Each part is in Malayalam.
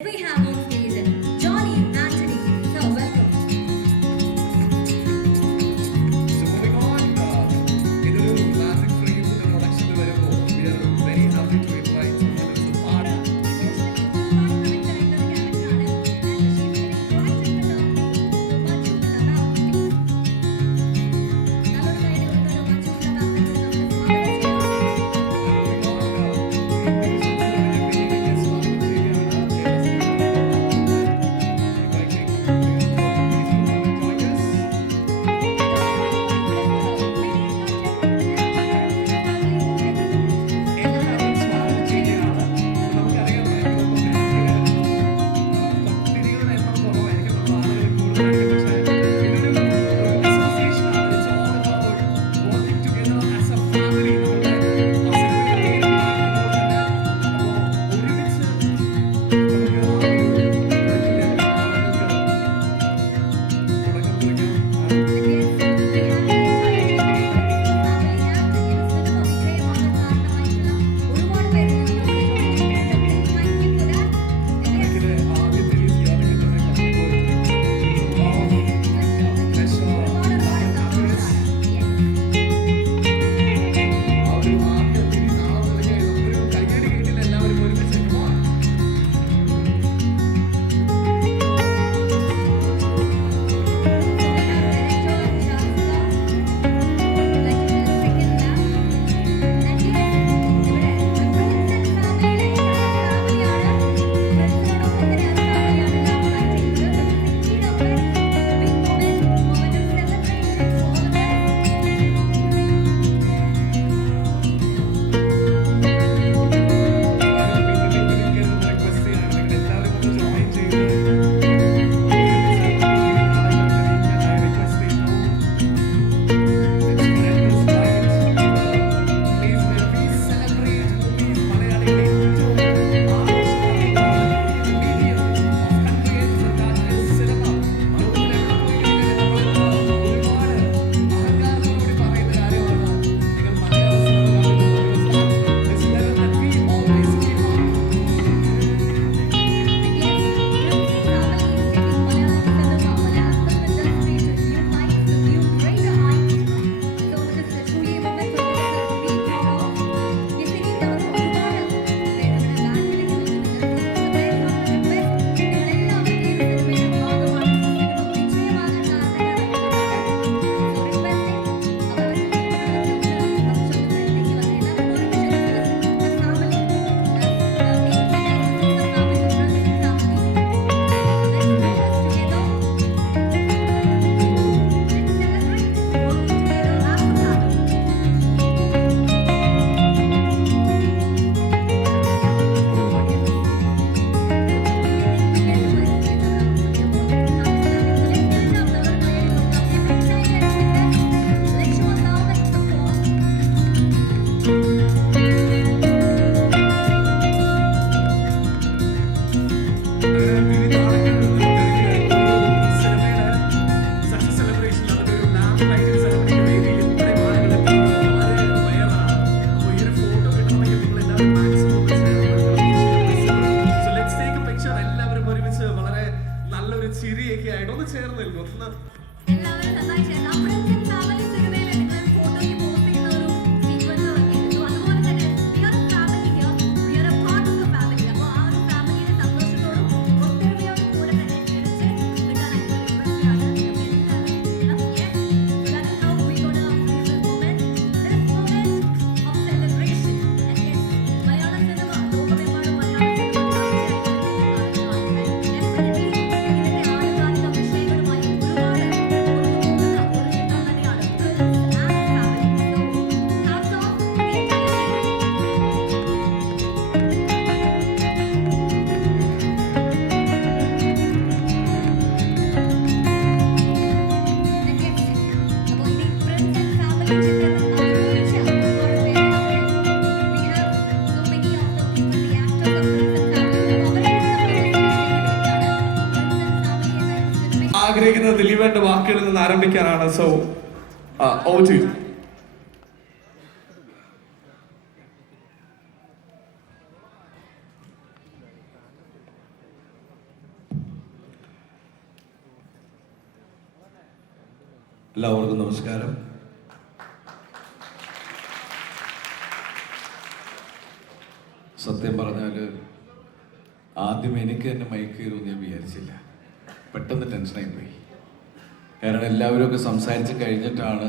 We have on stage Johnny Anthony. So welcome. So moving on, ഇതൊരു magic phrase introduction വരുമ്പോൾ we are very happy to invite someone who is a part. ചിരിയൊക്കെ ആയിട്ട് ഒന്ന് ചേർന്ന് നിൽക്കും എല്ലാവരും നന്നായി ചേർന്ന് അപ്പുറത്തെ ഫാമിലി സിനിമയിൽ നിങ്ങൾ ഫോട്ടോയ്ക്ക് പോസ്റ്റ് ചെയ്യുന്ന ഒരു സീക്വൻസ് ഇറങ്ങിയിരുന്നു. അതുപോലെ തന്നെ we are a family here. We are a part of a family. അപ്പോൾ ആ ഒരു ഫാമിലിയുടെ സന്തോഷത്തോടും ഒത്തൊരുമയോടും കൂടെ തന്നെ തിരിച്ച് എടുക്കാനായിട്ടുള്ള റിക്വസ്റ്റ് ആണ് നമുക്ക് എല്ലാവരും. Yes, so that is how we gonna feel this moment of celebration. And yes, Malayala cinema ലോകമെമ്പാടും മലയാള സിനിമ definitely ഇതിന്റെ ആനുകാലിക വിഷയങ്ങളുമായി ഒരുപാട് കൊണ്ടുപോകുന്ന ഒരു ചിത്രം തന്നെയാണ് Prince and Family. So hats off to the entire team. And yes, അപ്പോൾ ഇനി Prince and Family ചിത്രം അവതരിപ്പിച്ച ഒരുപാട് പേര് we have so many of the people, the actors of Prince and Family. അപ്പോൾ അവരെ നമ്മൾ സ്റ്റേജിലേക്ക് വിളിക്കുകയാണ്. Prince and Family എന്ന സിനിമ ആഗ്രഹിക്കുന്ന ദിലീപേന്റെ വാക്കുകളിൽ നിന്ന് ആരംഭിക്കാനാണ് സോ ഓവർ ടു യു എല്ലാവർക്കും നമസ്കാരം. സത്യം പറഞ്ഞാൽ ആദ്യം എനിക്ക് തന്നെ മൈക്ക് കയറുമെന്ന് ഞാൻ വിചാരിച്ചില്ല. പെട്ടെന്ന് ടെൻഷനായി പോയി. കാരണം എല്ലാവരും ഒക്കെ സംസാരിച്ച് കഴിഞ്ഞിട്ടാണ്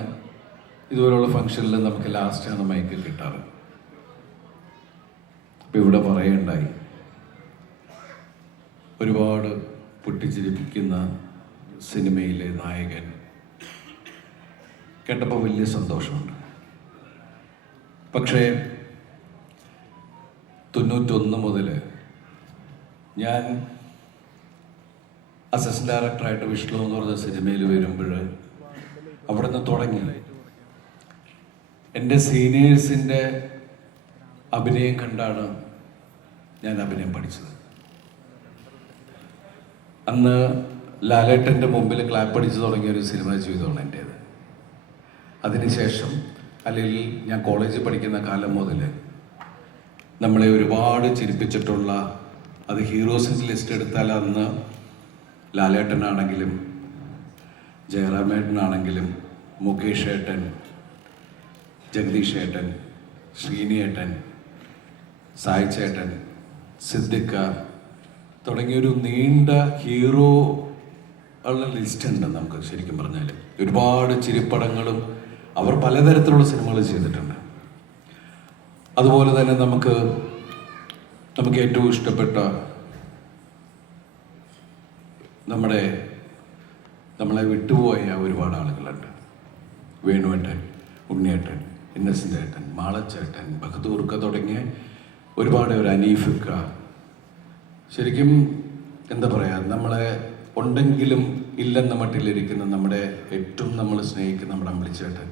ഇതുപോലുള്ള ഫംഗ്ഷനിൽ നമുക്ക് ലാസ്റ്റാണ് മൈക്ക് കിട്ടാറ്. അപ്പം ഇവിടെ പറയുണ്ടായി ഒരുപാട് പൊട്ടിച്ചിരിപ്പിക്കുന്ന സിനിമയിലെ നായകൻ കേട്ടപ്പോൾ വലിയ സന്തോഷമുണ്ട്. പക്ഷേ 91 മുതൽ ഞാൻ അസിസ്റ്റന്റ് ഡയറക്ടറായിട്ട് വിഷ്ണു എന്ന് പറഞ്ഞ സിനിമയിൽ വരുമ്പോൾ അവിടെ നിന്ന് തുടങ്ങി എൻ്റെ സീനിയേഴ്സിൻ്റെ അഭിനയം കണ്ടാണ് ഞാൻ അഭിനയം പഠിച്ചത്. അന്ന് ലാലേട്ടൻ്റെ മുമ്പിൽ ക്ലാപ്പ് അടിച്ചു തുടങ്ങിയ ഒരു സിനിമ ജീവിതമാണ് എൻ്റേത്. അതിനുശേഷം അല്ലെങ്കിൽ ഞാൻ കോളേജിൽ പഠിക്കുന്ന കാലം മുതൽ നമ്മളെ ഒരുപാട് ചിരിപ്പിച്ചിട്ടുള്ള, അത് ഹീറോസിൻ്റെ ലിസ്റ്റ് എടുത്താൽ അന്ന് ലാലേട്ടനാണെങ്കിലും ജയറാമേട്ടനാണെങ്കിലും മുകേഷ് ഏട്ടൻ, ജഗദീഷ് ഏട്ടൻ, ശ്രീനിയേട്ടൻ, സായ് ചേട്ടൻ, സിദ്ദിഖ തുടങ്ങിയൊരു നീണ്ട ഹീറോ ഉള്ള ലിസ്റ്റ് ഉണ്ട് നമുക്ക്. ശരിക്കും പറഞ്ഞാൽ ഒരുപാട് ചിരിപ്പടങ്ങളും അവർ പലതരത്തിലുള്ള സിനിമകൾ ചെയ്തിട്ടുണ്ട്. അതുപോലെ തന്നെ നമുക്ക് ഏറ്റവും ഇഷ്ടപ്പെട്ട നമ്മളെ വിട്ടുപോയ ഒരുപാട് ആളുകളുണ്ട്. വേണുവേട്ടൻ, ഉണ്ണിയേട്ടൻ, ഇന്നസെൻ്റ് ഏട്ടൻ, മാളച്ചേട്ടൻ, ബഹദൂർക്ക തുടങ്ങിയ ഒരുപാട് ഒരു അനീഫിക്ക. ശരിക്കും എന്താ പറയുക, നമ്മളെ ഉണ്ടെങ്കിലും ഇല്ലെന്ന മട്ടിലിരിക്കുന്ന നമ്മുടെ ഏറ്റവും നമ്മൾ സ്നേഹിക്കുന്ന നമ്മുടെ അമ്പിളിച്ചേട്ടൻ,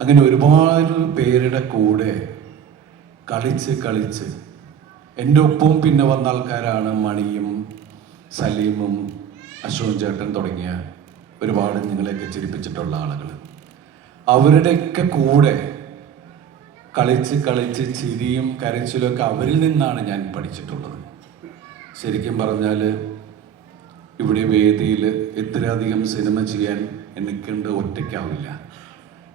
അങ്ങനെ ഒരുപാട് പേരുടെ കൂടെ കളിച്ച് എൻ്റെ ഒപ്പവും പിന്നെ വന്ന ആൾക്കാരാണ് മണിയും സലീമും അശോകൻ ചേട്ടൻ തുടങ്ങിയ ഒരുപാട് നിങ്ങളെയൊക്കെ ചിരിപ്പിച്ചിട്ടുള്ള ആളുകൾ. അവരുടെയൊക്കെ കൂടെ കളിച്ച് ചിരിയും കരച്ചിലും ഒക്കെ അവരിൽ നിന്നാണ് ഞാൻ പഠിച്ചിട്ടുള്ളത്. ശരിക്കും പറഞ്ഞാൽ ഇവിടെ വേദിയിൽ ഇത്രയധികം സിനിമ ചെയ്യാൻ എനിക്കുണ്ട് ഒറ്റയ്ക്കാവില്ല.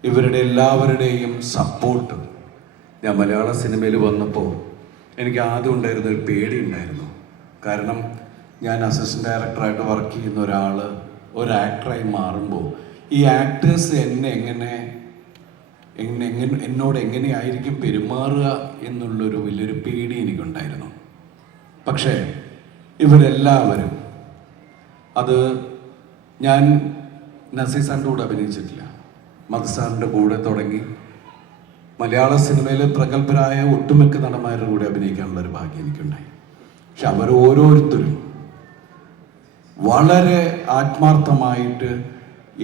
ഇവരുടെ എല്ലാവരുടെയും സപ്പോർട്ട്. ഞാൻ മലയാള സിനിമയിൽ വന്നപ്പോൾ എനിക്ക് ആദ്യം ഉണ്ടായിരുന്ന ഒരു പേടി ഉണ്ടായിരുന്നു. കാരണം ഞാൻ അസിസ്റ്റന്റ് ഡയറക്ടറായിട്ട് വർക്ക് ചെയ്യുന്ന ഒരു ആക്ടറായി മാറുമ്പോൾ ഈ ആക്ടേഴ്സ് എന്നോട് എങ്ങനെയായിരിക്കും പെരുമാറുക എന്നുള്ളൊരു വലിയൊരു പേടി എനിക്കുണ്ടായിരുന്നു. പക്ഷേ ഇവരെല്ലാവരും, അത് ഞാൻ നസീർ സാറിൻ്റെ കൂടെ അഭിനയിച്ചിട്ടില്ല, മധുസാറിൻ്റെ കൂടെ തുടങ്ങി മലയാള സിനിമയിലെ പ്രഗത്ഭരായ ഒട്ടുമിക്ക നടന്മാരുടെ കൂടെ അഭിനയിക്കാനുള്ള ഒരു ഭാഗ്യം എനിക്കുണ്ടായി. പക്ഷെ അവരോരോരുത്തരും വളരെ ആത്മാർത്ഥമായിട്ട്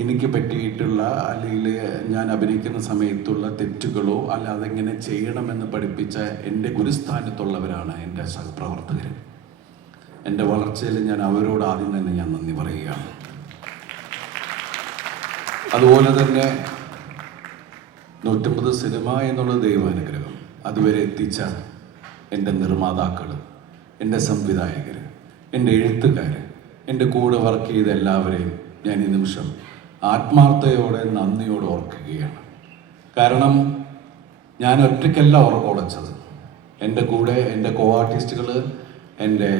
എനിക്ക് പറ്റിയിട്ടുള്ള അല്ലെങ്കിൽ ഞാൻ അഭിനയിക്കുന്ന സമയത്തുള്ള തെറ്റുകളോ അല്ല അതെങ്ങനെ ചെയ്യണമെന്ന് പഠിപ്പിച്ച എൻ്റെ ഗുരുസ്ഥാനത്തുള്ളവരാണ് എൻ്റെ സഹപ്രവർത്തകർ. എൻ്റെ വളർച്ചയിൽ ഞാൻ അവരോട് ആദ്യം തന്നെ ഞാൻ നന്ദി പറയുകയാണ്. അതുപോലെ തന്നെ 150 സിനിമ എന്നുള്ള ദൈവാനുഗ്രഹം അതുവരെ എത്തിച്ച എൻ്റെ നിർമ്മാതാക്കൾ, എൻ്റെ സംവിധായകർ, എൻ്റെ എഴുത്തുകാർ, എൻ്റെ കൂടെ വർക്ക് ചെയ്ത എല്ലാവരെയും ഞാൻ ഈ നിമിഷം ആത്മാർത്ഥതയോടെ നന്ദിയോടെ ഓർക്കുകയാണ്. കാരണം ഞാൻ ഒറ്റയ്ക്കല്ല ഉറക്കൊളച്ചത്. എൻ്റെ കൂടെ എൻ്റെ കോ ആർട്ടിസ്റ്റുകൾ, എൻ്റെ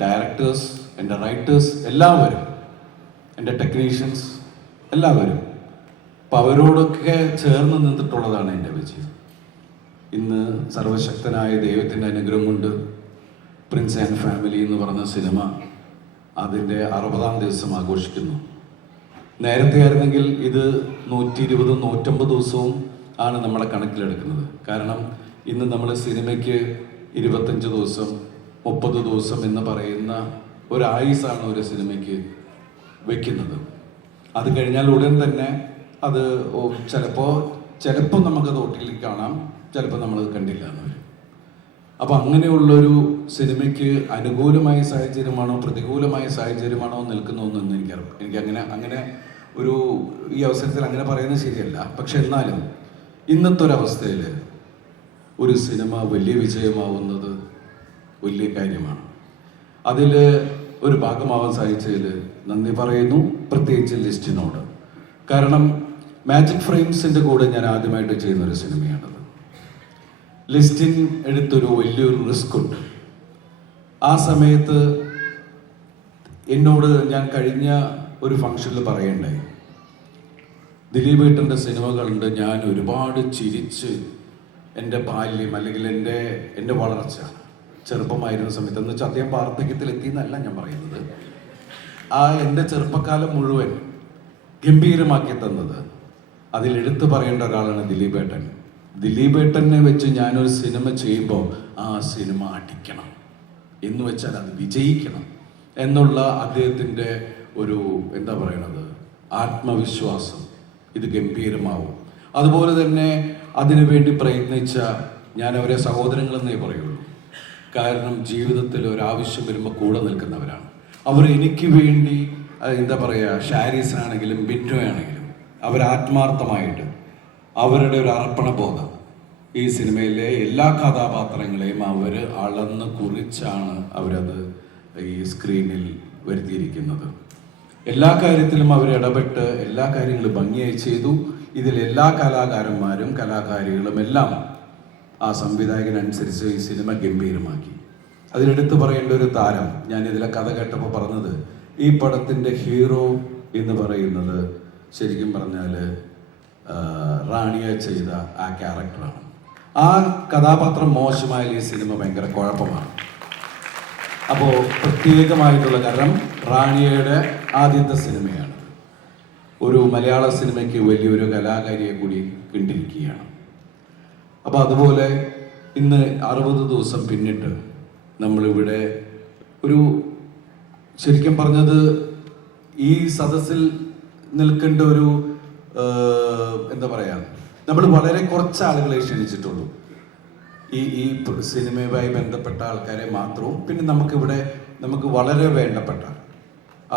ഡയറക്ടേഴ്സ്, എൻ്റെ റൈറ്റേഴ്സ് എല്ലാവരും, എൻ്റെ ടെക്നീഷ്യൻസ് എല്ലാവരും, അപ്പം അവരോടൊക്കെ ചേർന്ന് നിന്നിട്ടുള്ളതാണ് എൻ്റെ വിജയം. ഇന്ന് സർവശക്തനായ ദൈവത്തിൻ്റെ അനുഗ്രഹം കൊണ്ട് പ്രിൻസ് ആൻഡ് ഫാമിലി എന്ന് പറഞ്ഞ സിനിമ അതിൻ്റെ 60-ാം ദിവസം ആഘോഷിക്കുന്നു. നേരത്തെ ആയിരുന്നെങ്കിൽ ഇത് 120, 150 ദിവസവും ആണ് നമ്മളെ കണക്കിലെടുക്കുന്നത്. കാരണം ഇന്ന് നമ്മൾ സിനിമയ്ക്ക് 25 ദിവസം, 30 ദിവസം എന്ന് പറയുന്ന ഒരായുസാണ് ഒരു സിനിമയ്ക്ക് വെക്കുന്നത്. അത് കഴിഞ്ഞാൽ ഉടൻ തന്നെ അത് ചിലപ്പോൾ നമുക്കത് ഒട്ടിൽ കാണാം, ചിലപ്പോൾ നമ്മളത് കണ്ടില്ല എന്ന് വരും. അപ്പം അങ്ങനെയുള്ളൊരു സിനിമയ്ക്ക് അനുകൂലമായ സാഹചര്യമാണോ പ്രതികൂലമായ സാഹചര്യമാണോ നിൽക്കുന്നതെന്ന് എനിക്ക് അങ്ങനെ ഒരു ഈ അവസരത്തിൽ അങ്ങനെ പറയുന്നത് ശരിയല്ല. പക്ഷെ എന്നാലും ഇന്നത്തെ ഒരവസ്ഥയിൽ ഒരു സിനിമ വലിയ വിജയമാവുന്നത് വലിയ കാര്യമാണ്. അതിൽ ഒരു ഭാഗമാവാൻ സാധിച്ചതിൽ നന്ദി പറയുന്നു, പ്രത്യേകിച്ച് ലിസ്റ്റിനോട്. കാരണം മാജിക് ഫ്രെയിംസിൻ്റെ കൂടെ ഞാൻ ആദ്യമായിട്ട് ചെയ്യുന്നൊരു സിനിമയാണത്. ലിസ്റ്റിൻ എടുത്തൊരു വലിയൊരു റിസ്ക് ഉണ്ട്. ആ സമയത്ത് എന്നോട് ഞാൻ കഴിഞ്ഞ ഒരു ഫംഗ്ഷനിൽ പറയണ്ടായി, ദിലീപ് ഏട്ടൻ്റെ സിനിമകളുണ്ട്, ഞാൻ ഒരുപാട് ചിരിച്ച് എൻ്റെ ബാല്യം അല്ലെങ്കിൽ എൻ്റെ വളർച്ച ചെറുപ്പമായിരുന്ന സമയത്ത്, എന്ന് വെച്ചാൽ അദ്ദേഹം വാർദ്ധക്യത്തിലെത്തിയെന്നല്ല ഞാൻ പറയുന്നത്, ആ എൻ്റെ ചെറുപ്പക്കാലം മുഴുവൻ ഗംഭീരമാക്കി തന്നത് അതിലെടുത്ത് പറയേണ്ട ഒരാളാണ് ദിലീപ് ഏട്ടൻ. ദിലീപ് ഏട്ടനെ വെച്ച് ഞാനൊരു സിനിമ ചെയ്യുമ്പോൾ ആ സിനിമ അടിക്കണം എന്ന് വെച്ചാൽ അത് വിജയിക്കണം എന്നുള്ള അദ്ദേഹത്തിൻ്റെ ഒരു എന്താ പറയണത് ആത്മവിശ്വാസം, ഇത് ഗംഭീരമാവും. അതുപോലെ തന്നെ അതിനുവേണ്ടി പ്രയത്നിച്ച ഞാൻ അവരെ സഹോദരങ്ങളെന്നേ പറയുള്ളൂ. കാരണം ജീവിതത്തിൽ ഒരാവശ്യം വരുമ്പോൾ കൂടെ നിൽക്കുന്നവരാണ് അവർ. എനിക്ക് വേണ്ടി എന്താ പറയുക, ഷാരീസിനാണെങ്കിലും ബിൻറ്റോയാണെങ്കിലും അവരാത്മാർത്ഥമായിട്ട് അവരുടെ ഒരു അർപ്പണബോധം ഈ സിനിമയിലെ എല്ലാ കഥാപാത്രങ്ങളെയും അവർ അളന്ന് കുറിച്ചാണ് അവരത് ഈ സ്ക്രീനിൽ വരുത്തിയിരിക്കുന്നത്. എല്ലാ കാര്യത്തിലും അവർ ഇടപെട്ട് എല്ലാ കാര്യങ്ങളും ഭംഗിയായി ചെയ്തു. ഇതിൽ എല്ലാ കലാകാരന്മാരും കലാകാരികളും എല്ലാം ആ സംവിധായകനനുസരിച്ച് ഈ സിനിമ ഗംഭീരമാക്കി. അതിലെടുത്ത് പറയേണ്ട ഒരു താരം, ഞാൻ ഇതിലെ കഥ കേട്ടപ്പോൾ പറഞ്ഞത്, ഈ പടത്തിൻ്റെ ഹീറോ എന്ന് പറയുന്നത് ശരിക്കും പറഞ്ഞാൽ റാണിയെ ചെയ്ത ആ ക്യാരക്ടറാണ്. ആ കഥാപാത്രം മോശമായാൽ ഈ സിനിമ ഭയങ്കര കുഴപ്പമാണ്. അപ്പോൾ പ്രത്യേകമായിട്ടുള്ള കാരണം റാണിയയുടെ ആദ്യത്തെ സിനിമയാണ്. ഒരു മലയാള സിനിമയ്ക്ക് വലിയൊരു കലാകാരിയെ കൂടി കണ്ടിരിക്കുകയാണ്. അപ്പോൾ അതുപോലെ ഇന്ന് 60 ദിവസം പിന്നിട്ട് നമ്മളിവിടെ ഒരു ശരിക്കും പറഞ്ഞത് ഈ സദസ്സിൽ നിൽക്കേണ്ട ഒരു എന്താ പറയുക, നമ്മൾ വളരെ കുറച്ച് ആളുകളെ ക്ഷണിച്ചിട്ടുള്ളൂ. ഈ സിനിമയുമായി ബന്ധപ്പെട്ട ആൾക്കാരെ മാത്രവും, പിന്നെ നമുക്ക് വളരെ വേണ്ടപ്പെട്ട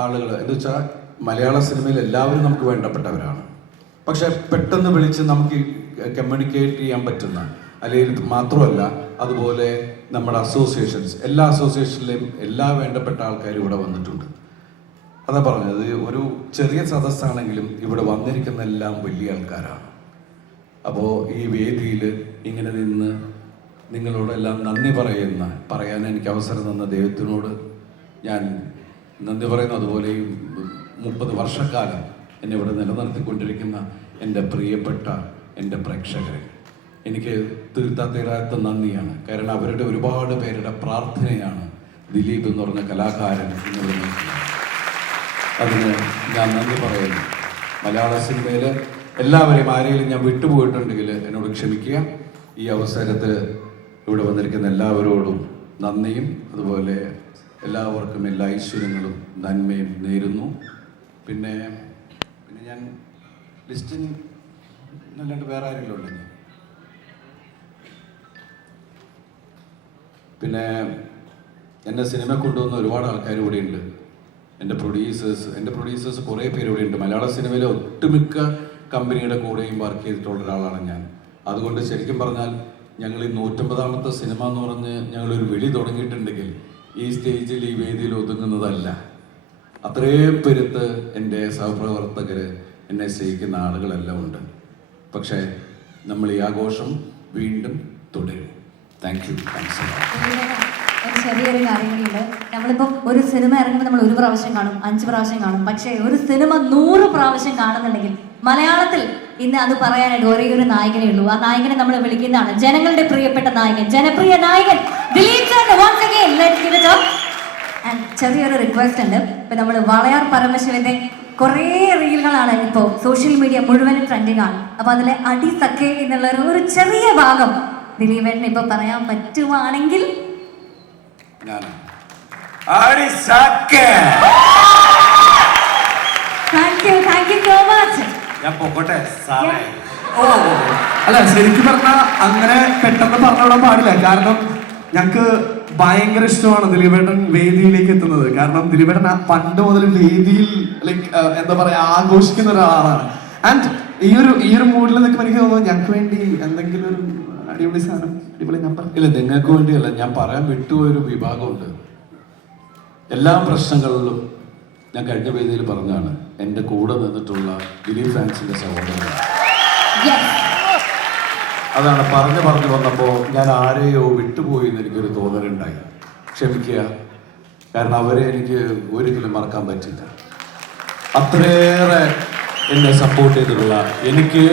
ആളുകൾ എന്ന് വെച്ചാൽ മലയാള സിനിമയിൽ എല്ലാവരും നമുക്ക് വേണ്ടപ്പെട്ടവരാണ്. പക്ഷെ പെട്ടെന്ന് വിളിച്ച് നമുക്ക് കമ്മ്യൂണിക്കേറ്റ് ചെയ്യാൻ പറ്റുന്ന, അല്ലെങ്കിൽ മാത്രമല്ല അതുപോലെ നമ്മുടെ അസോസിയേഷൻസ്, എല്ലാ അസോസിയേഷനിലെയും എല്ലാ വേണ്ടപ്പെട്ട ആൾക്കാരും ഇവിടെ വന്നിട്ടുണ്ട്. അതാ പറഞ്ഞത്, ഒരു ചെറിയ സദസ്സാണെങ്കിലും ഇവിടെ വന്നിരിക്കുന്ന എല്ലാം വലിയ ആൾക്കാരാണ്. അപ്പോൾ ഈ വേദിയിൽ ഇങ്ങനെ നിന്ന് നിങ്ങളോടെല്ലാം നന്ദി പറയാൻ എനിക്ക് അവസരം തന്ന ദൈവത്തിനോട് ഞാൻ നന്ദി പറയുന്നു. അതുപോലെ ഈ 30 വർഷക്കാലം എന്നെ ഇവിടെ നിലനിർത്തിക്കൊണ്ടിരിക്കുന്ന എൻ്റെ പ്രിയപ്പെട്ട എൻ്റെ പ്രേക്ഷകരെ എനിക്ക് തീരാത്ത നന്ദിയാണ്. കാരണം അവരുടെ ഒരുപാട് പേരുടെ പ്രാർത്ഥനയാണ് ദിലീപ് എന്ന് പറഞ്ഞ കലാകാരൻ ഇവിടെ നിൽക്കുന്നത്. അതിന് ഞാൻ നന്ദി പറയുന്നു. മലയാള സിനിമയിൽ എല്ലാവരെയും ആരെങ്കിലും ഞാൻ വിട്ടുപോയിട്ടുണ്ടെങ്കിൽ എന്നോട് ക്ഷമിക്കുക. ഈ അവസരത്തിൽ ഇവിടെ വന്നിരിക്കുന്ന എല്ലാവരോടും നന്ദിയും അതുപോലെ എല്ലാവർക്കും എല്ലാ ഐശ്വര്യങ്ങളും നന്മയും നേരുന്നു. പിന്നെ ഞാൻ ലിസ്റ്റിൻ അല്ലാണ്ട് വേറെ ആരെങ്കിലും ഉണ്ടെങ്കിൽ പിന്നെ എന്നെ സിനിമ കൊണ്ടുവന്ന ഒരുപാട് ആൾക്കാർ ഇവിടെ ഉണ്ട്. എൻ്റെ പ്രൊഡ്യൂസേഴ്സ് കുറേ പേര് ഇവിടെ ഉണ്ട്. മലയാള സിനിമയിലെ ഒട്ടുമിക്ക കമ്പനിയുടെ കൂടെയും വർക്ക് ചെയ്തിട്ടുള്ള ഒരാളാണ് ഞാൻ. അതുകൊണ്ട് ശരിക്കും പറഞ്ഞാൽ ഞങ്ങൾ ഈ 150ാമത്തെ സിനിമ എന്ന് പറഞ്ഞ് ഞങ്ങളൊരു വിളി തുടങ്ങിയിട്ടുണ്ടെങ്കിൽ ഈ സ്റ്റേജിൽ ഈ വേദിയിൽ ഒതുങ്ങുന്നതല്ല. അത്രയും പെരുത്ത് എൻ്റെ സഹപ്രവർത്തകർ, എന്നെ സ്നേഹിക്കുന്ന ആളുകളെല്ലാം ഉണ്ട്. പക്ഷേ നമ്മൾ ഈ ആഘോഷം വീണ്ടും തുടരും. Thank you. ചെറിയൊരു കാര്യങ്ങളുണ്ട്. നമ്മളിപ്പോൾ ഒരു സിനിമ ഇറങ്ങുമ്പോൾ നമ്മൾ 1 പ്രാവശ്യം കാണും, 5 പ്രാവശ്യം കാണും. പക്ഷേ ഒരു സിനിമ 100 പ്രാവശ്യം കാണുന്നുണ്ടെങ്കിൽ മലയാളത്തിൽ ഇന്ന് അത് പറയാനായിട്ട് ഒരേ ഒരു നായകനേ ഉള്ളൂ. ആ നായകനെ നമ്മൾ വിളിക്കുന്നതാണ് ജനങ്ങളുടെ പ്രിയപ്പെട്ട നായകൻ, ജനപ്രിയ നായകൻ ദിലീപ് ചേട്ടൻ. Once again, let's give it up. And ചെറിയൊരു റിക്വസ്റ്റ് ഉണ്ട്. ഇപ്പൊ നമ്മൾ വളയാർ പരമശിവന്റെ കുറേ റീലുകളാണ് ഇപ്പോൾ സോഷ്യൽ മീഡിയ മുഴുവൻ ട്രെൻഡിങ് ആണ്. അപ്പൊ അതിലെ അടിസക്കെ എന്നുള്ള ഒരു ചെറിയ ഭാഗം ദിലീപേട്ടന് ഇപ്പൊ പറയാൻ പറ്റുവാണെങ്കിൽ. Thank you so much. ഞാൻ പോകട്ടെ സാറേ. അല്ല, ശരിക്കും പറഞ്ഞാൽ അങ്ങനെ പെട്ടെന്ന് പറഞ്ഞുവിടാൻ പാടില്ല. കാരണം ഞങ്ങൾക്ക് ഭയങ്കര ഇഷ്ടമാണ് ദിലീപേട്ടൻ വേദിയിലേക്ക് എത്തുന്നത്. കാരണം ദിലീപേട്ടൻ പണ്ട് മുതൽ വേദിയിൽ ലൈക്ക് എന്താ പറയാ ആഘോഷിക്കുന്ന ഒരാളാണ്. ആൻഡ് ഈ ഒരു മൂഡിൽ നിൽക്കുമ്പോൾ എനിക്ക് തോന്നുന്നു ഞങ്ങൾക്ക് വേണ്ടി എന്തെങ്കിലും ഒരു അടിപൊളി സാധനം, അടിപൊളി നമ്പർ. ഇല്ല, നിങ്ങൾക്ക് വേണ്ടിയല്ല, ഞാൻ പറയാൻ വിട്ടുപോയൊരു വിഭാഗമുണ്ട്. എല്ലാ പ്രശ്നങ്ങളിലും ഞാൻ കഴിഞ്ഞ വേദിയിൽ പറഞ്ഞാണ് എൻ്റെ കൂടെ നിന്നിട്ടുള്ള ദിലീപ് ഫാൻസിൻ്റെ സഹോദരൻ. അതാണ് പറഞ്ഞു വന്നപ്പോൾ ഞാൻ ആരെയോ വിട്ടുപോയി എന്ന് എനിക്കൊരു തോന്നലുണ്ടായി. ക്ഷമിക്കുക, കാരണം അവരെ എനിക്ക് ഒരിക്കലും മറക്കാൻ പറ്റില്ല. അത്രയേറെ എന്നെ സപ്പോർട്ട് ചെയ്തിട്ടുള്ള, എനിക്ക്